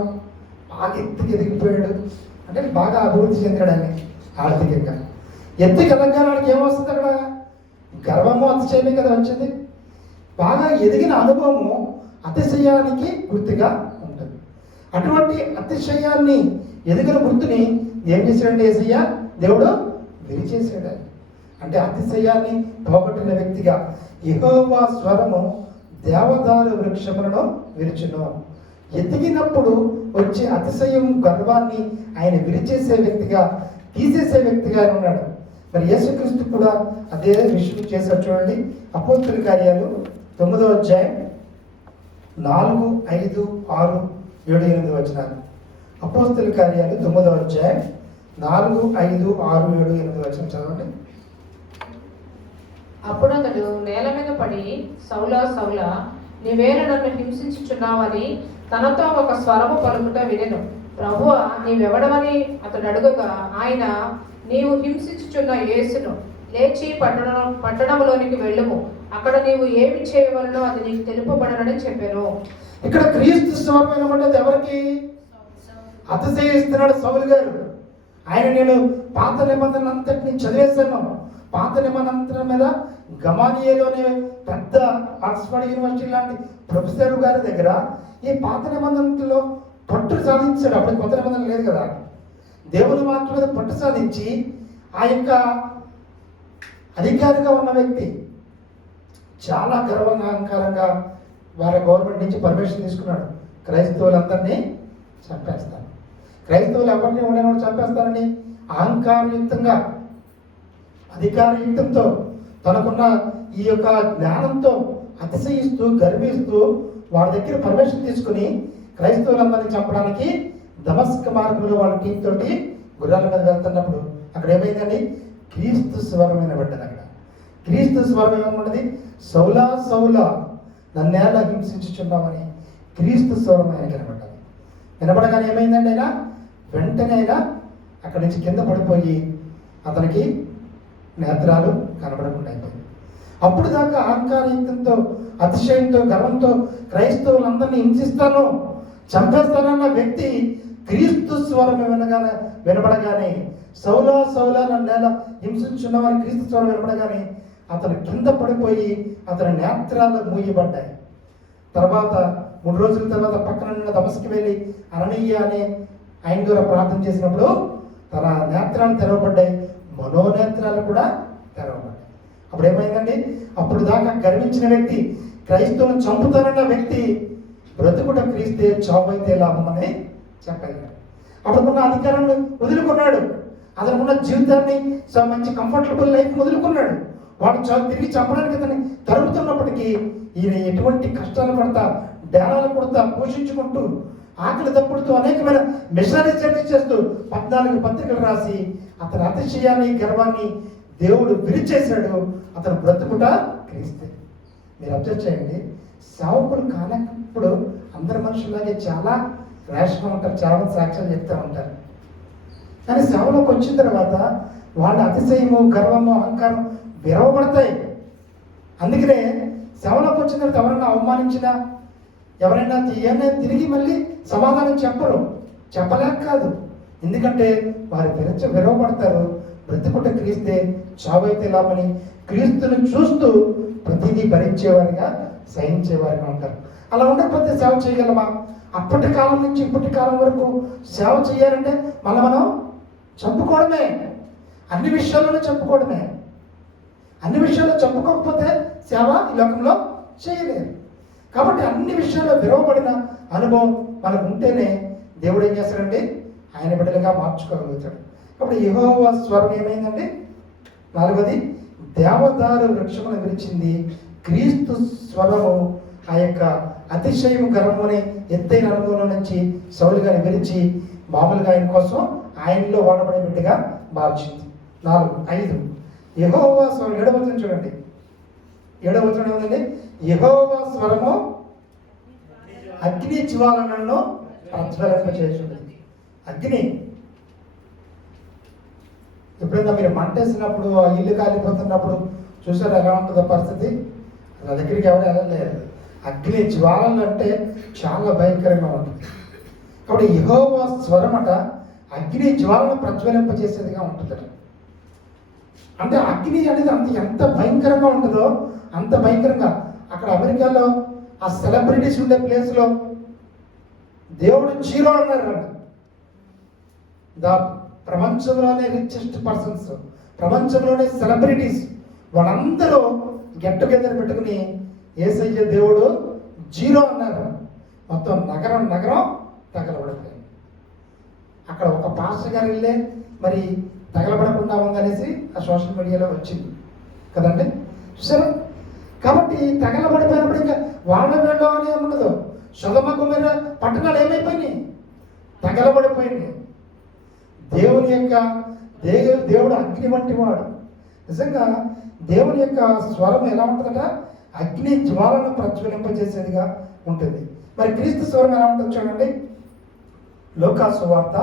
బాగా ఎత్తుకి ఎదిగిపోయాడు అంటే బాగా అభివృద్ధి చెందాడని ఆర్థికంగా. ఎత్తుకి తెలంగాణకి ఏమొస్తుంది అక్కడ? గర్వము అతిశయమే కదా వచ్చింది. బాగా ఎదిగిన అనుభవము అతిశయానికి గుర్తుగా ఉంటుంది. అటువంటి అతిశయాన్ని ఎదిగిన గుర్తుని ఏం చేశాడంటే యేసయ్య దేవుడు విరిచేసాడు. అంటే అతిశయాన్ని పోగొట్టిన వ్యక్తిగా యెహోవా స్వరము దేవదారు వృక్షములను విరుచును. ఎదిగినప్పుడు వచ్చే అతిశయం గర్వాన్ని ఆయన విరిచేసే వ్యక్తిగా, తీసేసే వ్యక్తిగా ఆయన ఉన్నాడు. మరి యేసుక్రీస్తు కూడా అదే విషయం చేశారు. చూడండి, అపోస్తుల కార్యాలు 9వ అధ్యాయం 4, 5, 6, 7, 8 వచనాలు. అపోస్తుల కార్యాలు 9వ అధ్యాయం 4, 5, 6, 7, 8 వచనం చదవండి. అప్పుడు అతడు నేల మీద పడి సౌలా సౌలా నీవేళ నన్ను హింసించుచున్నావని తనతో ఒక స్వరము పలుకుట వినెను. ప్రభువా నీవెవడమని అతడు అడుగగా ఆయన నీవు హింసించుచున్న యేసును లేచి పట్టణంలోనికి వెళ్ళుము, అక్కడ నీవు ఏమి చేయవలనో అది నీకు తెలుపబడనని చెప్పాను. ఇక్కడ క్రీస్తు స్వరం ఏమంటే ఎవరికి అతిశయిస్తున్నాడు సౌలు గారు. ఆయన నేను పాత నిబంధన అంతటిని చదివేశాను. పాత నిబంధన మీద గమాలియేలోనే పెద్ద ఆక్స్ఫర్డ్ యూనివర్సిటీ లాంటి ప్రొఫెసర్ గారి దగ్గర ఈ పాత నిబంధనలో పట్టు సాధించాడు. అప్పుడు కొత్త నిబంధన లేదు కదా. దేవుని వాక్యం మీద పట్టు సాధించి ఆ యొక్క అధికారిగా ఉన్న వ్యక్తి చాలా గర్వంగా అహంకారంగా వారి గవర్నమెంట్ నుంచి పర్మిషన్ తీసుకున్నాడు. క్రైస్తవులందరినీ చంపేస్తాను, క్రైస్తవులు ఎవరిని ఉండేవాడు చంపేస్తానని అహంకారయుక్తంగా అధికారయుక్తంతో తనకున్న ఈ యొక్క జ్ఞానంతో అతిశయిస్తూ గర్విస్తూ వారి దగ్గర పర్మిషన్ తీసుకుని క్రైస్తవులందరినీ చంపడానికి దమస్క మార్గంలో వాళ్ళ టీం తోటి గుర్రాల మీద వెళ్తున్నప్పుడు అక్కడ ఏమైందండి? క్రీస్తు స్వరం వినబడ్డది. అక్కడ క్రీస్తు స్వరం ఏమన్నది? సౌలా సౌలా నన్నేలా హింసించుచున్నామని క్రీస్తు స్వరం ఆయన వినబడ్డది. వినబడగానే ఏమైందండి? ఆయన వెంటనే ఆయన అక్కడి నుంచి కింద పడిపోయి అతనికి నేత్రాలు కనబడకుండా అయిపోయింది. అప్పుడు దాకా అహంకారయుక్తంతో అతిశయంతో గర్వంతో క్రైస్తవులందరినీ హింసిస్తాను చంపేస్తానన్న వ్యక్తి క్రీస్తు స్వరం వినబడగానే సౌలా సౌలా నన్నేలా హింసించున్నామని క్రీస్తు స్వరం వినబడగానే అతను కింద పడిపోయి అతని నేత్రాలు మూయబడ్డాయి. తర్వాత 3 రోజుల తర్వాత పక్కన ఉన్న దమస్కి వెళ్ళి అననీయ అనే ఆయన ద్వారా ప్రార్థన చేసినప్పుడు తన నేత్రాలు తెరవబడ్డాయి, మనోనేత్రాలు కూడా తెరవబడ్డాయి. అప్పుడు ఏమైందండి? అప్పుడు దాకా గర్వించిన వ్యక్తి, క్రైస్తవులను చంపుతానన్న వ్యక్తి బ్రతుకుట క్రీస్తే చావైతే లాభం అని చెప్పగలిగాడు. అప్పుడున్న అధికారాన్ని వదులుకున్నాడు. అతను ఉన్న జీవితాన్ని మంచి కంఫర్టబుల్ లైఫ్ వదులుకున్నాడు. వాడు తిరిగి చంపడానికి అతన్ని తరుముతున్నప్పటికీ ఈయన ఎటువంటి కష్టాలు పడతా, డేరాలు కొడతా, పోషించుకుంటూ, ఆకలి తప్పుడుతూ, అనేకమైన మిషనరీ సర్వీస్ చేస్తూ 14 పత్రికలు రాసి అతని అతిశయాన్ని, గర్వాన్ని దేవుడు విరిచేశాడు. అతను బ్రతుకుట క్రీస్తే. మీరు అబ్జర్వ్ చేయండి, సేవకులు కానప్పుడు అందరి మనుషులాగే చాలా ర్యాష్గా ఉంటారు, చాలా సాక్ష్యాలు చెప్తూ ఉంటారు. కానీ సేవలోకి వచ్చిన తర్వాత వాళ్ళ అతిశయము, గర్వము, అహంకారం విరవబడతాయి. అందుకనే సేవలోకి వచ్చిన తర్వాత ఎవరైనా అవమానించినా, ఎవరైనా ఏమైనా తిరిగి మళ్ళీ సమాధానం చెప్పరు, చెప్పలేక కాదు. ఎందుకంటే వారు విరవబడతారు. బ్రతుకుట క్రీస్తే, చావైతే లాభమని క్రీస్తుని చూస్తూ ప్రతిదీ భరించేవారిగా, సహించేవారిగా ఉంటారు. అలా ఉండకపోతే సేవ చేయగలమా? అప్పటి కాలం నుంచి ఇప్పటి కాలం వరకు సేవ చేయాలంటే మనం చంపుకోవడమే, అన్ని విషయాల్లోనే చంపుకోవడమే. అన్ని విషయాల్లో చంపుకోకపోతే సేవ ఈ లోకంలో చేయలేరు. కాబట్టి అన్ని విషయాల్లో విరవబడిన అనుభవం మనకు ఉంటేనే దేవుడు ఏం చేస్తాడండి? ఆయన బిడ్డలుగా మార్చుకోగలుగుతాడు. కాబట్టి యెహోవా స్వరం ఏమైందండి? 4వది, దేవదారు వృక్షమును విరిచింది. క్రీస్తు స్వరము ఆ యొక్క అతిశయం, గర్వం అనే ఎత్తైన అనుభవం నుంచి సౌలు గారిని విరిచి మామూలుగా ఆయన కోసం ఆయనలో వాడబడే బిడ్డగా మార్చింది. 5 యెహోవా స్వరం. 7వ వచనం చూడండి. 7వ వచనం ఏముందండి? యెహోవా స్వరము అగ్ని జ్వాలలను ప్రజ్వలింపచేయుచున్నది. అగ్ని ఎప్పుడైనా మీరు మంటేసినప్పుడు, ఆ ఇల్లు కాలిపోతున్నప్పుడు చూసారు ఎలా ఉంటుందో పరిస్థితి? నా దగ్గరికి ఎవరు వెళ్ళలేరు. అగ్ని జ్వాలలు అంటే చాలా భయంకరంగా ఉంటుంది. కాబట్టి యెహోవా స్వరం అట అగ్ని జ్వాలను ప్రజ్వలింపజేసేదిగా ఉంటుందట. అంటే అగ్ని అనేది ఎంత భయంకరంగా ఉంటుందో అంత భయంకరంగా. అక్కడ అమెరికాలో ఆ సెలబ్రిటీస్ ఉండే ప్లేస్లో దేవుడు 0 అన్నారు. ప్రపంచంలోనే రిచెస్ట్ పర్సన్స్, ప్రపంచంలోనే సెలబ్రిటీస్, వాళ్ళందరూ గెట్ టుగెదర్ పెట్టుకుని యేసయ్య దేవుడు 0 అన్నారు. మొత్తం నగరం తగలబడిపోయింది. అక్కడ ఒక పాస్టర్ గారు వెళ్ళే మరి తగలబడకుండా ఉందనేసి ఆ సోషల్ మీడియాలో వచ్చింది కదండి, చూసారు? కాబట్టి తగలబడిపోయినప్పుడు ఇంకా వాళ్ళ వీళ్ళు అనే ఉండదు. సొదొమ గొమొర్ర పట్టణాలు ఏమైపోయినాయి? తగలబడిపోయింది. దేవుడు అగ్ని వంటి వాడు. నిజంగా దేవుని యొక్క స్వరం ఎలా ఉంటుందట? అగ్ని జ్వాలను ప్రజ్వలింపజేసేదిగా ఉంటుంది. మరి క్రీస్తు స్వరం ఎలా ఉంటుంది చూడండి. లూకా సువార్త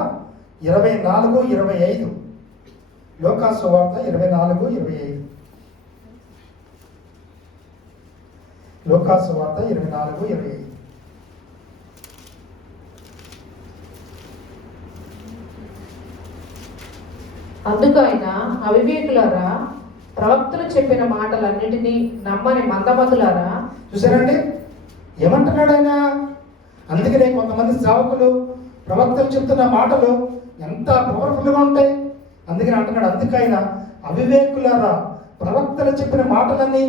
24:25. లూకా సువార్త 24:25. లూకా సువార్త 24:25. అందుకు ఆయన, అవివేకులారా, ప్రవక్తలు చెప్పిన మాటలన్నిటినీ నమ్మని మందమతులారా. చూసారండి ఏమంటున్నాడు ఆయన? అందుకనే కొంతమంది సేవకులు ప్రవక్తలు చెప్తున్న మాటలు ఎంత పవర్ఫుల్గా ఉంటాయి. అందుకని అంటున్నాడు, అందుకైన అవివేకులారా, ప్రవక్తలు చెప్పిన మాటలన్నీ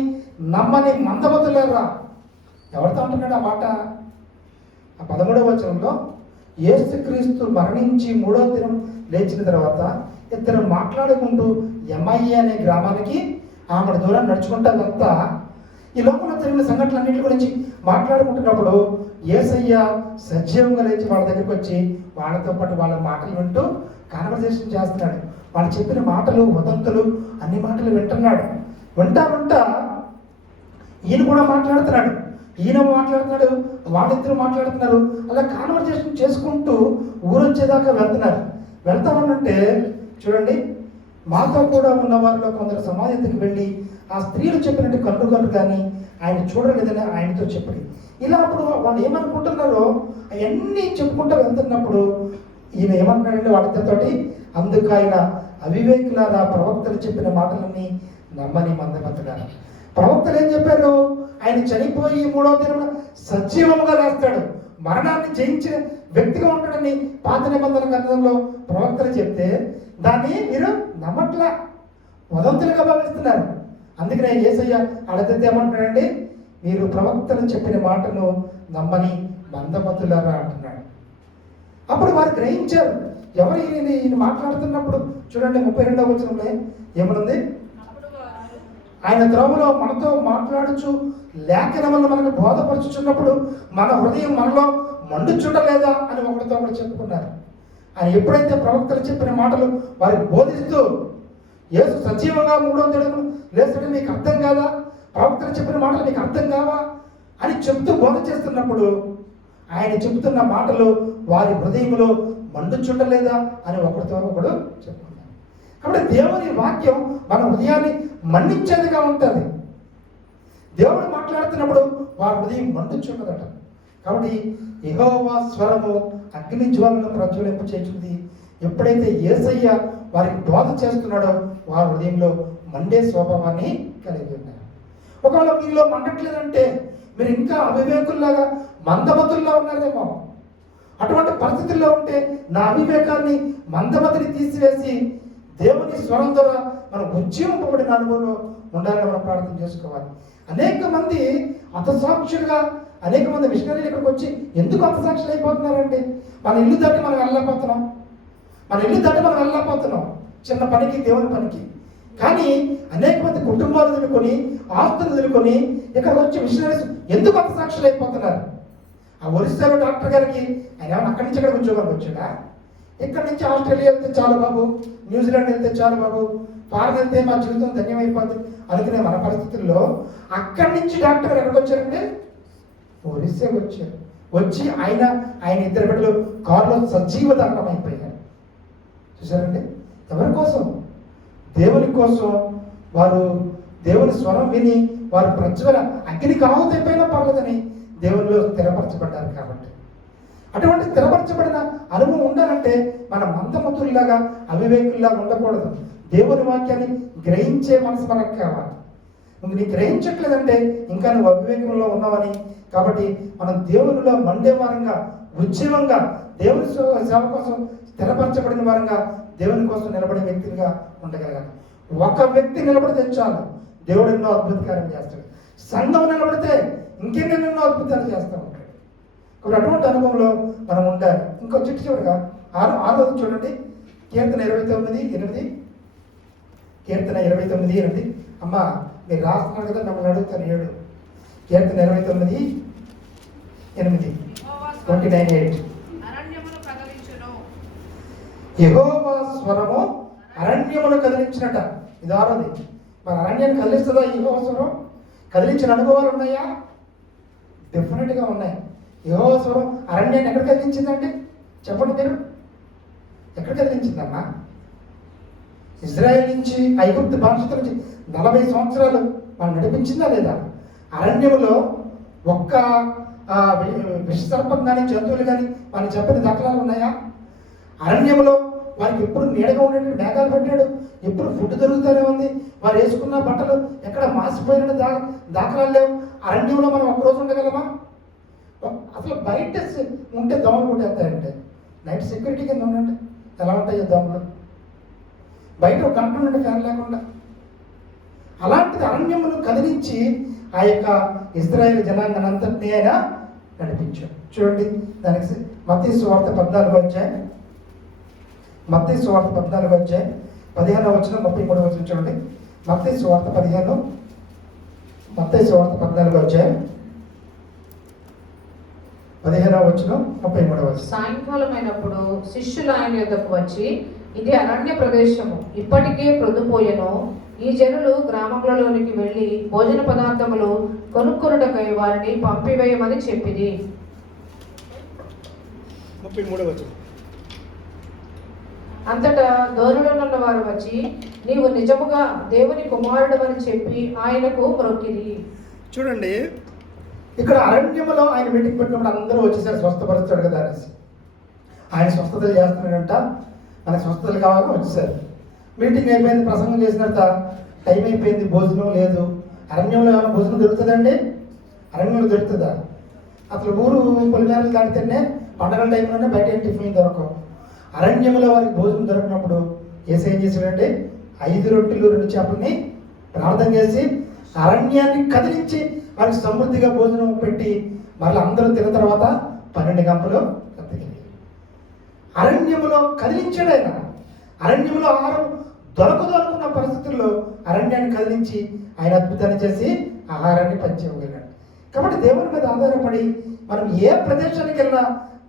నమ్మని మందమతులారా. ఎవరితో అంటున్నాడు ఆ మాట? ఆ 13వ వచనంలో యేసుక్రీస్తు మరణించి 3వ దినం లేచిన తర్వాత ఇద్దరు మాట్లాడుకుంటూ ఎమ్ఐఏ అనే గ్రామానికి ఆమె దూరం నడుచుకుంటా వెళ్తా ఈ లోకంలో జరిగిన సంఘటనలన్నింటి గురించి మాట్లాడుకుంటున్నప్పుడు యేసయ్య సజీవంగా లేచి వాళ్ళ దగ్గరికి వచ్చి వాళ్ళతో పాటు వాళ్ళ మాటలు వింటూ కాన్వర్సేషన్ చేస్తున్నాడు. వాళ్ళు చెప్పిన మాటలు, వదంతులు, అన్ని మాటలు వింటున్నాడు. వింటా ఈయన కూడా మాట్లాడుతున్నాడు, వాళ్ళిద్దరు మాట్లాడుతున్నారు. అలా కాన్వర్సేషన్ చేసుకుంటూ ఊరొచ్చేదాకా వెళ్తా ఉంటే చూడండి, మాతో కూడా ఉన్న వారిలో కొందరు సమాధి ఎత్తుకు వెళ్ళి ఆ స్త్రీలు చెప్పినట్టు కన్ను కానీ ఆయన చూడలేదని ఆయనతో చెప్పి, ఇలా అప్పుడు వాళ్ళు ఏమనుకుంటున్నారో అవన్నీ చెప్పుకుంటూ వెళ్తున్నప్పుడు ఈయన ఏమంటున్నాడంటే వాళ్ళిద్దరితోటి, అందుకు ఆయన అవివేకులారా, ప్రవక్తలు చెప్పిన మాటలన్నీ నమ్మని మందమతులారా. ప్రవక్తలు ఏం చెప్పారు? ఆయన చనిపోయి 3వ దినం సజీవంగా లేస్తాడు, మరణాన్ని జయించిన వ్యక్తిగా ఉంటాడని పాత నిబంధన గ్రంథంలో ప్రవక్తలు చెప్తే దాన్ని మీరు నమ్మట్లా, వదంతులుగా భావిస్తున్నారు. అందుకనే యేసయ్య అడగతే ఏమంటున్నాడండి? మీరు ప్రవక్తలు చెప్పిన మాటను నమ్మని మందమతులారా అంటున్నాడు. అప్పుడు వారు గ్రహించారు, ఎవరు ఈయన మాట్లాడుతున్నప్పుడు చూడండి 32వ వచనంలో ఏమనుంది? ఆయన త్రోవలో మనతో మాట్లాడుచు లేఖనములను మనకు బోధపరుచుచున్నప్పుడు మన హృదయం మనలో మండుచుండలేదా అని ఒకరితో ఒకరు చెప్పుకున్నారు. ఆయన ఎప్పుడైతే ప్రవక్తలు చెప్పిన మాటలు వారికి బోధిస్తూ యేసు సజీవంగా 3వ దినమున లేస్తాడని మీకు అర్థం కాదా, ప్రవక్తలు చెప్పిన మాటలు మీకు అర్థం కావా అని చెప్తూ బోధ చేస్తున్నప్పుడు ఆయన చెబుతున్న మాటలు వారి హృదయంలో మండుచుండలేదా అని ఒకరితో ఒకడు చెప్పుకున్నారు. కాబట్టి దేవుని వాక్యం మన హృదయాన్ని మన్నించేదిగా ఉంటుంది. దేవుడు మాట్లాడుతున్నప్పుడు వారి హృదయం మండుచున్నదట. కాబట్టి యెహోవా స్వరము అగ్ని జ్వాలను ప్రజ్వలింప చేస్తుంది. ఎప్పుడైతే యేసయ్య వారికి బోధ చేస్తున్నాడో వారి హృదయంలో మండే స్వభావాన్ని కలిగి ఉన్నారు. ఒకవేళ మీలో మండట్లేదంటే మీరు ఇంకా అవివేకుల్లాగా మందమతుల్లో ఉన్నారేమో. అటువంటి పరిస్థితుల్లో ఉంటే నా అవివేకాన్ని మందమతిని తీసివేసి దేవుని స్వరం ద్వారా మనం ఉజ్జీవింపబడిన అనుభవంలో ఉండాలని మనం ప్రార్థన చేసుకోవాలి. అనేక మంది హతసాక్షులుగా అనేక మంది మిషనరీలు ఇక్కడికి వచ్చి ఎందుకు హతసాక్షులు అయిపోతున్నారండి? మన ఇల్లు దాటి మనం వెళ్ళలేకపోతున్నాం. చిన్న పనికి దేవుని పనికి. కానీ అనేక మంది కుటుంబాలు వదులుకొని ఆస్తులు వదులుకొని ఇక్కడ వచ్చి మిషనరీస్ ఎందుకు హతసాక్షులు అయిపోతున్నారు? ఆ ఒరిస్సాలో డాక్టర్ గారికి ఆయన అక్కడి నుంచి ఇక్కడ ఉద్యోగానికి వచ్చాడా? ఇక్కడ నుంచి ఆస్ట్రేలియా వెళ్తే చాలు బాబు, న్యూజిలాండ్ వెళ్తే చాలు బాబు, ఫారెన్ వెళ్తే మా జీవితం ధన్యమైపోతుంది అనుకునే మన పరిస్థితుల్లో అక్కడి నుంచి డాక్టర్ ఎక్కడికి వచ్చారంటే ఒరిస్సాకి వచ్చారు. వచ్చి ఆయన 2 బిడ్డలు కారులో సజీవ దహనం అయిపోయారు. చూసారండి? ఎవరి కోసం? దేవుని కోసం. వారు దేవుని స్వరం విని వారు ప్రజ్వల అగ్నికి ఆహుతైపోయినా పర్లేదని దేవునిలో స్థిరపరచబడ్డారు. కాబట్టి అటువంటి స్థిరపరచబడిన అనుభవం ఉండాలంటే మన మందమతుల్లాగా అవివేకుల్లాగా ఉండకూడదు. దేవుని వాక్యాన్ని గ్రహించే మనసు మనకు కావాలి. నువ్వు నీ గ్రహించట్లేదంటే ఇంకా నువ్వు అవివేకంలో ఉన్నావని. కాబట్టి మనం దేవునిలో మండే వారంగా, ఉజ్జీవంగా, దేవుని సేవ కోసం స్థిరపరచబడిన వారంగా, దేవుని కోసం నిలబడే వ్యక్తిగా ఉండగలగాలి. ఒక వ్యక్తి నిలబడితే చాలు, దేవుడు ఎన్నో అద్భుతకారం చేస్తాడు. సంఘం నిలబడితే ఇంకెన్నెన్నో అద్భుతాలు చేస్తూ ఉంటాడు. కాబట్టి అటువంటి అనుభవంలో మనం ఉండాలి. ఇంకో చివరిగా 6వ చూడండి, కీర్తన 29:8. కీర్తన 29:8. అమ్మ మీరు రాస్తున్నారు కదా, మమ్మల్ని అడుగుతాను. 7 కీర్తన 29:8. 29:8. యెహోవా స్వరము అరణ్యమును కదిలించినట. ఇది 6వది. మరి అరణ్యాన్ని కదిలిస్తుందా యెహోవా స్వరం? కదిలించిన అనుభవాలు ఉన్నాయా? డెఫినెట్గా ఉన్నాయి. యెహోవా స్వరం అరణ్యాన్ని ఎక్కడ కదిలించిందండి? చెప్పండి మీరు. ఎక్కడ కదిలించిందమ్మా? ఇజ్రాయెల్ నుంచి, ఐగుప్తు బానిసత్వం నుంచి 40 సంవత్సరాలు వాళ్ళు నడిపించిందా లేదా? అరణ్యంలో ఒక్క విషసర్పం కానీ జంతువులు కానీ వాళ్ళు చెప్పిన దాఖలాలు ఉన్నాయా? అరణ్యంలో వారికి ఎప్పుడు నీడగా ఉండేటువంటి మేఘాలు పెట్టాడు, ఎప్పుడు ఫుడ్ దొరుకుతూనే ఉంది. వారు వేసుకున్న బట్టలు ఎక్కడ మాసిపోయిన దాఖలాలు లేవు. అరణ్యంలో మనం ఒక్కరోజు ఉండగలమా? అసలు బయట ఉంటే దోమలు కొట్టేస్తాయంటే నైట్ సెక్యూరిటీ కింద ఉండండి, ఎలా ఉంటాయో దోమలు. బయట ఒక గంట ఉండండి ఫ్యాన్ లేకుండా. అలాంటిది అరణ్యమును కదిలించి ఆ యొక్క ఇశ్రాయేలు జనాంగాన్ని అంతటినీ ఆయన నడిపించాడు. చూడండి, దానికి మత్తయి సువార్త 14వ అధ్యాయం, మత్తయి సువార్త 14వ అధ్యాయం 15వ వచనం 33వ వచనం చూడండి. మత్తయి సువార్త 14వ అధ్యాయం 15వ వచనం 33వ వచనం. సాయంకాలం అయినప్పుడు శిష్యులు ఆయన యొద్దకు వచ్చి, ఇది అరణ్య ప్రదేశము, ఇప్పటికే ప్రొద్దుపోయెను. ఈ జనులు గ్రామములలోనికి వెళ్ళి భోజన పదార్థములు కొనుక్కొనుటకై వారిని పంపివేయమని చెప్పిరి. 33వ వచనం. అంతటా దూరంలో వారు వచ్చి, నీవు నిజముగా దేవుని కుమారుడు అని చెప్పి ఆయనకు మ్రొక్కిరి. చూడండి, ఇక్కడ అరణ్యములో ఆయన మీటింగ్ పెట్టినప్పుడు అందరూ వచ్చేసారు, స్వస్థపరుస్తాడు కదా అనేసి. ఆయన స్వస్థతలు చేస్తున్నాడంట, మనకు స్వస్థతలు కావాలని వచ్చేసారు. మీటింగ్ అయిపోయింది, ప్రసంగం చేసిన తర్వాత టైం అయిపోయింది, భోజనం లేదు. అరణ్యంలో ఏమైనా భోజనం దొరుకుతుందండి? అరణ్యంలో దొరుకుతుందా? అసలు ఊరు పొలిమేరలు దాటితేనే పండగల టైంలోనే బయట ఏం టిఫిన్ దొరకవు. అరణ్యంలో వారికి భోజనం దొరికినప్పుడు ఏం చేశాడంటే 5 రొట్టెలు 2 చేపలని ప్రార్థన చేసి అరణ్యాన్ని కదిలించి వారికి సమృద్ధిగా భోజనం పెట్టి మళ్ళీ అందరూ తిన్న తర్వాత 12 గంపలు కత్తికి. అరణ్యములో కదిలించాడు ఆయన. అరణ్యంలో ఆహారం దొరకదు అనుకున్న పరిస్థితుల్లో అరణ్యాన్ని కదిలించి ఆయన అద్భుతాన్ని చేసి ఆహారాన్ని పంచివ్వగలిగాడు. కాబట్టి దేవుని మీద ఆధారపడి మనం ఏ ప్రదేశానికి వెళ్ళినా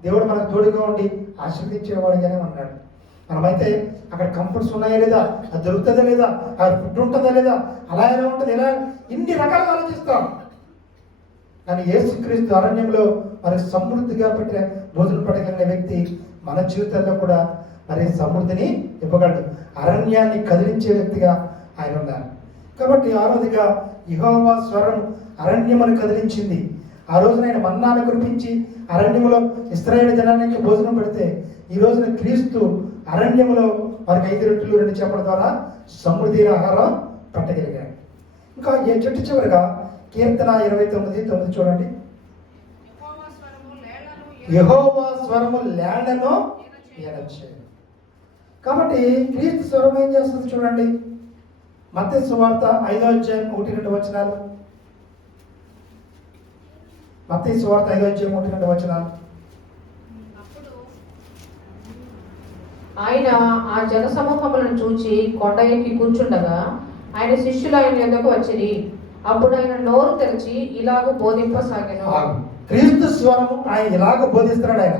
దేవుడు మనకు తోడుగా ఉండి ఆశీర్వదించేవాడిగానే ఉన్నాడు. మనమైతే అక్కడ కంఫర్ట్స్ ఉన్నాయా లేదా, అది దొరుకుతుందా లేదా, ఆ ఫుడ్ ఉంటుందా లేదా, అలా ఎలా ఉంటుంది, ఎలా ఇన్ని రకాలుగా ఆలోచిస్తాం. కానీ యేసుక్రీస్తు అరణ్యంలో మనకి సమృద్ధిగా పెట్టే భోజనం పట్టగలిగిన వ్యక్తి మన జీవితంలో కూడా మరి సమృద్ధిని ఇవ్వగలడు. అరణ్యాన్ని కదిలించే వ్యక్తిగా ఆయన ఉన్నారు. కాబట్టి ఆరోదిగా యెహోవా స్వరం అరణ్యమును కదిలించింది. ఆ రోజున ఆయన మన్నాను కురిపించి అరణ్యములో ఇశ్రాయేలు జనానికి భోజనం పెడితే, ఈ రోజున క్రీస్తు అరణ్యములో వారికి 5 రొట్టెలు 2 చేపల ద్వారా సమృద్ధి ఆహారం పట్టగలిగాడు. ఇంకా చెట్టు చివరిగా కీర్తన 29:9 చూడండి. యెహోవా స్వరము లేళ్లను ఏలచేయు. కాబట్టి క్రీస్తు స్వరం ఏం చేస్తుంది చూడండి. మత్తయి సువార్త 5:1-2 వచనాలు. మత్తయి సువార్త 5:1-2 వచనాలు. ఆయన ఆ జన సమూహములను చూచి కొండ ఎక్కి కూర్చుండగా ఆయన శిష్యులు ఆయన యొద్దకు వచ్చిరి. అప్పుడు ఆయన నోరు తెరిచి ఇలాగ బోధింపసాగెను. క్రీస్తు స్వరం ఆయన ఇలాగ బోధిస్తున్నాడు. ఆయన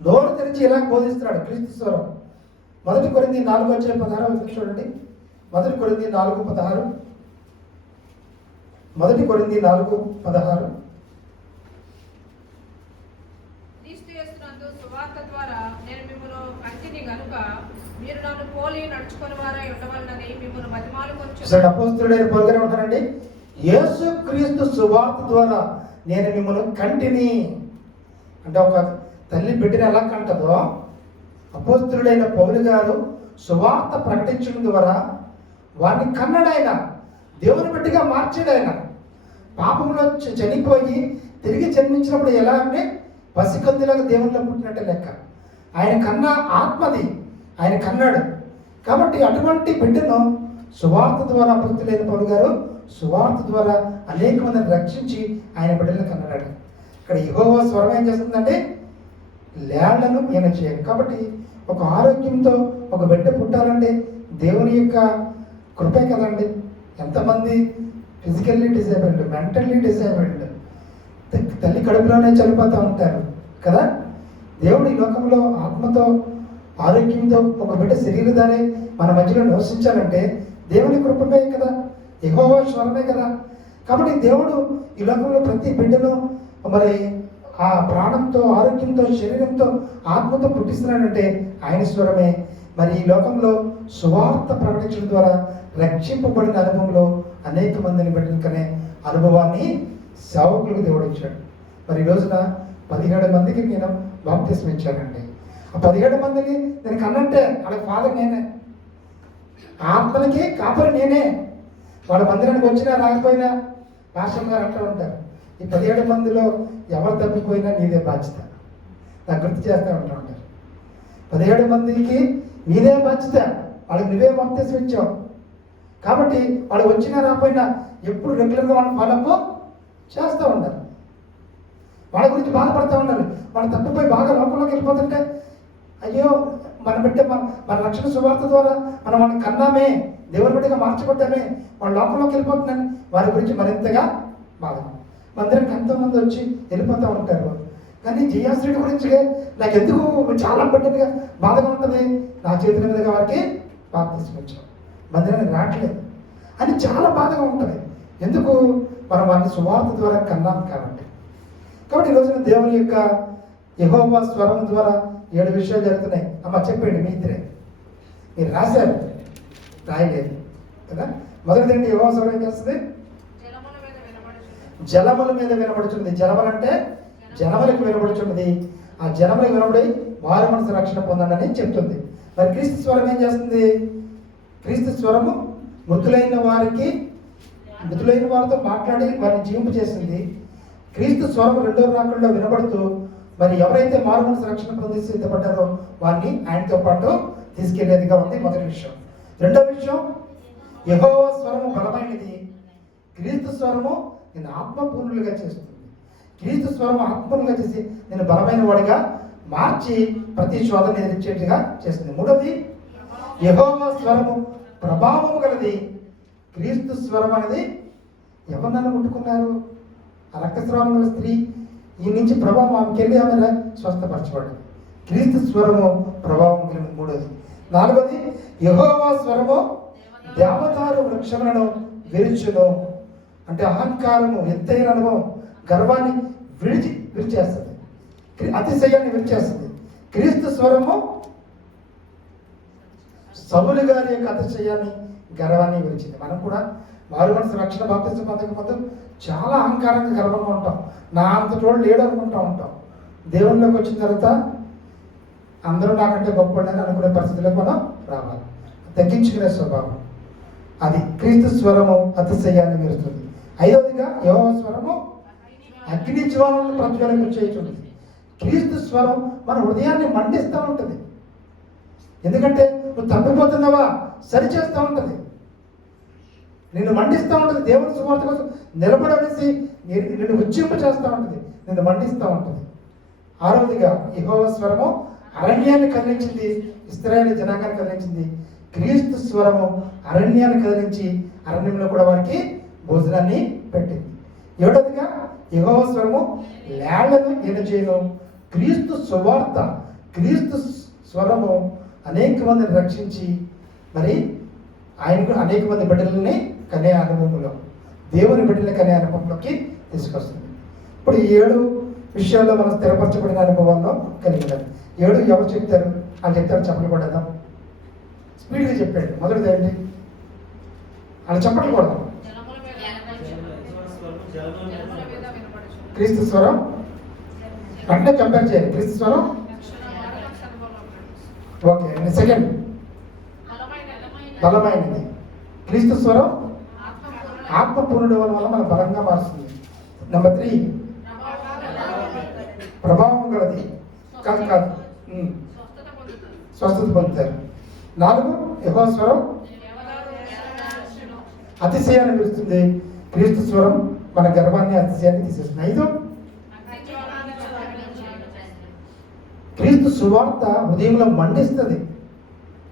నోరు తెరిచి ఇలాగ బోధిస్తున్నాడు క్రీస్తు స్వరం. 1 కొరింథీ 4:16 చూడండి. 1 కొరింథీ 4:16. 1 కొరింథీ 4:16. క్రీస్తు యేసునందు సువార్త ద్వారా నేను మిమ్మును కంటిని గనుక మీరు నన్ను పోలి నడుచుకుని వారై ఉండవలనని మిమ్మును బతిమాలుకొనుచున్నాను. అపోస్తలుడైన పౌలు గారు ఉంటారండి, యేసు క్రీస్తు సువార్త ద్వారా నేను మిమ్మల్ని కంటిని. అంటే ఒక తల్లి బిడ్డని ఎలా కంటదో, అపోస్తలుడైన పౌలు గారు సువార్త ప్రకటించడం ద్వారా వారిని కన్నాడు. ఆయన దేవుని బిడ్డగా మార్చాడు. ఆయన పాపంలో చనిపోయి తిరిగి జన్మించినప్పుడు ఎలా అంటే పసికందులాగా దేవునిలో పుట్టినట్టే లెక్క. ఆయన కన్నా ఆత్మది ఆయన కన్నాడు. కాబట్టి అటువంటి బిడ్డను సువార్త ద్వారా అపోస్తలుడైన పౌలు గారు సువార్త ద్వారా అనేక మందిని రక్షించి ఆయన బిడ్డలను కన్నాడు. ఇక్కడ యెహోవా స్వరం ఏం చేస్తుందంటే లేళ్లను ఈయన చేయాలి. కాబట్టి ఒక ఆరోగ్యంతో ఒక బిడ్డ పుట్టాలంటే దేవుని యొక్క కృపే కదండి. ఎంతమంది ఫిజికల్లీ డిసేబుల్డ్, మెంటల్లీ డిసేబుల్డ్ తల్లి కడుపులోనే చనిపోతూ ఉంటారు కదా. దేవుడు ఈ లోకంలో ఆత్మతో ఆరోగ్యంతో ఒక బిడ్డ శరీరధారి మన మధ్యలో నివసించాలంటే దేవుని కృపమే కదా, యెహోవా స్వరమే కదా. కాబట్టి దేవుడు ఈ లోకంలో ప్రతి బిడ్డను మరి ఆ ప్రాణంతో ఆరోగ్యంతో శరీరంతో ఆత్మతో పుట్టిస్తున్నాడంటే ఆయన స్వరమే. మరి ఈ లోకంలో సువార్త ప్రకటించడం ద్వారా రక్షింపబడిన అనుభవంలో అనేక మందిని బిడ్డలకనే అనుభవాన్ని సేవకులకు దేవుడు ఇచ్చాడు. మరి ఈ రోజున 17 మందికి నేను బాప్తిస్మం ఇచ్చానండి. ఆ 17 మందిని నేను కన్నంటే వాళ్ళకి ఫాదర్ నేనే, ఆత్మలకి కాపరి నేనే. వాళ్ళ మందిరానికి వచ్చినా రాకపోయినా పాస్టర్ గారు అంటూ ఉంటారు, ఈ 17 మందిలో ఎవరు తప్పిపోయినా నీదే బాధ్యత. నాకు గుర్తు చేస్తూ ఉంటా ఉంటారు. 17 మందికి నీదే బాధ్యత, వాళ్ళకి నువ్వే బాప్తిస్మం ఇచ్చావు. కాబట్టి వాళ్ళు వచ్చినా రాకపోయినా ఎప్పుడు రెగ్యులర్గా వాళ్ళని ఫాలోఅప్ చేస్తూ ఉండాలి. వాళ్ళ గురించి బాధపడుతూ ఉండాలి. వాళ్ళు తప్పిపోయి బాగా లోకంలోకి వెళ్ళిపోతుంటే అయ్యో మన బిడ్డ మన రక్షణ సువార్త ద్వారా మనం వాళ్ళని కన్నామే, దేవుని బిడ్డగా మార్చబడ్డామే, వాళ్ళ లోకంలోకి వెళ్ళిపోతుందని వారి గురించి మరింతగా బాధ. మందిరానికి ఎంతోమంది వచ్చి వెళ్ళిపోతూ ఉంటారు. కానీ జియాశ్రెడ్డి గురించి నాకు ఎందుకు చాలా బిడ్డగా బాధగా ఉంటుంది, నా చేతుల మీదుగా వారికి బాప్తిస్మం ఇచ్చాం, మందిరానికి రావట్లేదు అని చాలా బాధగా ఉంటుంది. ఎందుకు? మనం వారిని సువార్త ద్వారా కన్నాం కాబట్టి. కాబట్టి ఈరోజున దేవుని యొక్క యెహోవా స్వరం ద్వారా 7 విషయాలు జరుగుతున్నాయి. అమ్మ చెప్పండి, మీ ఇద్దరే మీరు రాశారు, రాయలేదు కదా. మొదటిదండి యెహోవా స్వరం ఏం చేస్తుంది? జలముల మీద వినబడుచున్నది. జలములు అంటే జనములకు వినబడుచున్నది. ఆ జనములకు వినబడి వారి మనసు రక్షణ పొందండి అని చెప్తుంది. మరి క్రీస్తు స్వరం ఏం చేస్తుంది? క్రీస్తు స్వరము మృతులైన వారితో మాట్లాడి వారిని జీవింపు చేసింది. క్రీస్తు స్వరం 2వ రాకడలో వినబడుతూ మరి ఎవరైతే మారు మనసు రక్షణ పొంది సిద్ధపడ్డారో వారిని ఆయనతో పాటు తీసుకెళ్లేదిగా ఉంది. మొదటి విషయం. రెండవ విషయం, యెహోవా స్వరము బలమైనది. క్రీస్తు స్వరము నేను ఆత్మపూర్ణులుగా చేస్తుంది. క్రీస్తు స్వరం ఆత్మపూర్ణులుగా చేసి నేను బలమైన వాడిగా మార్చి ప్రతి శోధన ఎదిరించేట్టుగా చేస్తుంది. మూడోది యెహోవా స్వరము ప్రభావము గలది. క్రీస్తు స్వరం అనేది ఎవరినైనా ముట్టుకున్నారు? ఆ రక్తస్రావం గల స్త్రీ ఈ నుంచి ప్రభావం ఆమెకి వెళ్ళి ఆమె స్వస్థపరచబడింది. క్రీస్తు స్వరము ప్రభావం కలిగింది. మూడోది. నాలుగోది యెహోవా స్వరము దేవదారు వృక్షములను విరుచును. అంటే అహంకారము, ఎత్తైన అనుభవం, గర్వాన్ని విరిచేస్తుంది, అతిశయాన్ని విరిచేస్తుంది. క్రీస్తు స్వరము సౌలు గారి యొక్క అతిశయాన్ని, గర్వాన్ని విరిచింది. మనం కూడా మారు మనసు రక్షణ బాప్తిసం పొందక ముందు చాలా అహంకారంగా గర్వంగా ఉంటాం. నా అంతటోడు లేడు అనుకుంటూ ఉంటాం. దేవుళ్ళలోకి వచ్చిన తర్వాత అందరూ నాకంటే గొప్పవాడని అనుకునే పరిస్థితులకు మనం రావాలి. తగ్గించుకునే స్వభావం అది. క్రీస్తు స్వరము అతిశయాన్ని విరుస్తుంది. ఐదవదిగా యెహోవా స్వరము అగ్ని జ్వాలను ప్రజ్వలింపచేయుచున్నది. క్రీస్తు స్వరం మన హృదయాన్ని మండిస్తూ ఉంటుంది. ఎందుకంటే నువ్వు తప్పిపోతున్నావా సరిచేస్తూ ఉంటుంది, నిన్ను మండిస్తూ ఉంటుంది. దేవుని సువార్త కోసం నిలబడవేసి నిన్ను ఉజ్జింప చేస్తూ ఉంటుంది, నిన్ను మండిస్తూ ఉంటుంది. ఆరవదిగా యెహోవా స్వరము అరణ్యాన్ని కదిలించింది, ఇశ్రాయేలు జనాంగాన్ని కదిలించింది. క్రీస్తు స్వరము అరణ్యాన్ని కదిలించి అరణ్యంలో కూడా వారికి భోజనాన్ని పెట్టింది. ఏడవదిగా యెహోవా స్వరము లేళ్లను ఈనచేయును. క్రీస్తు సువార్త, క్రీస్తు స్వరము అనేక మందిని రక్షించి మరి ఆయనకు అనేక మంది బిడ్డలని కనే అనుభవంలో, దేవుని బిడ్డలని కనే అనుభవంలోకి తీసుకొస్తుంది. ఇప్పుడు ఈ 7 విషయాల్లో మనం స్థిరపరచబడిన అనుభవాల్లో కలిగి ఉండాలి. 7 ఎవరు చెప్తారు? అని చెప్తారు, చెప్పలు కొడదాం. స్పీడ్గా చెప్పాడు. మొదటిది ఏంటి? అని చెప్పలు కొడదాం. క్రీస్తు స్వరం అంటే కంపేర్ చేయాలి. క్రీస్తు స్వరం ఓకే. సెకండ్ బలమైనది. క్రీస్తు స్వరం ఆత్మపూర్ణుడు వల్ల మన బలంగా మారుస్తుంది. నెంబర్ 3 ప్రభావం గలది. కాదు స్వస్థత పొందుతారు. 4 యెహోవా స్వరం అతిశయాన్ని విరుస్తుంది. క్రీస్తు స్వరం మన గర్వాన్ని, అతిశయాన్ని తీసేస్తుంది. 5 క్రీస్తు సువార్త హృదయంలో మండిస్తుంది,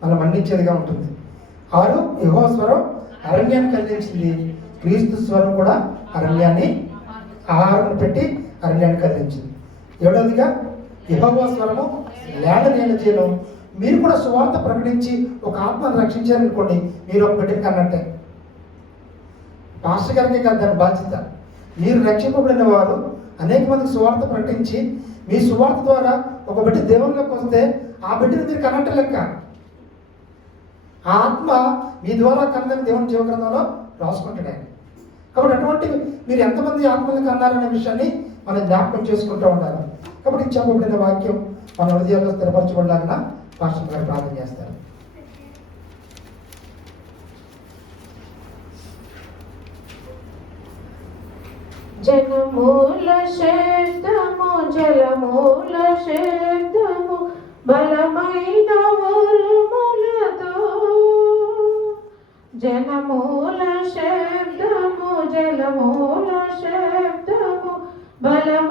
మనం మండించేదిగా ఉంటుంది. 6 యెహోవా స్వరం అరణ్యాన్ని కదిలించింది. క్రీస్తు స్వరం కూడా అరణ్యాన్ని ఆహారం పెట్టి అరణ్యాన్ని కదిలించింది. 7వదిగా యెహోవా స్వరము లేళ్లను ఈనచేయును. మీరు కూడా సువార్త ప్రకటించి ఒక ఆత్మను రక్షించారనుకోండి, మీరు ఒక బిడ్డకి అన్నట్టే. పాస్టర్ గారికి కాదు దాని బాధ్యత. మీరు రక్షింపబడిన వారు అనేక మందికి సువార్త ప్రకటించి మీ సువార్త ద్వారా ఒక బిడ్డ దేవునిలోకి వస్తే ఆ బిడ్డను మీరు కన్నట్టు లెక్క. ఆ ఆత్మ మీ ద్వారా కన్నదని దేవుని జీవగ్రంథంలో రాసుకుంటాడు ఆయన. కాబట్టి అటువంటి మీరు ఎంతమంది ఆత్మలను కన్నారనే విషయాన్ని మనం జ్ఞాపకం చేసుకుంటూ ఉండాలి. కాబట్టి చెప్పబడిన వాక్యం మన హృదయాల్లో స్థిరపరచబడలాగా పాస్టర్ గారు ప్రార్థన చేస్తారు. జనమూల శబ్దము, జలమూల శబ్దము, బలమైన ఉరుములతో. జనమూల శబ్దము, జలమూల శబ్దము, బలమైన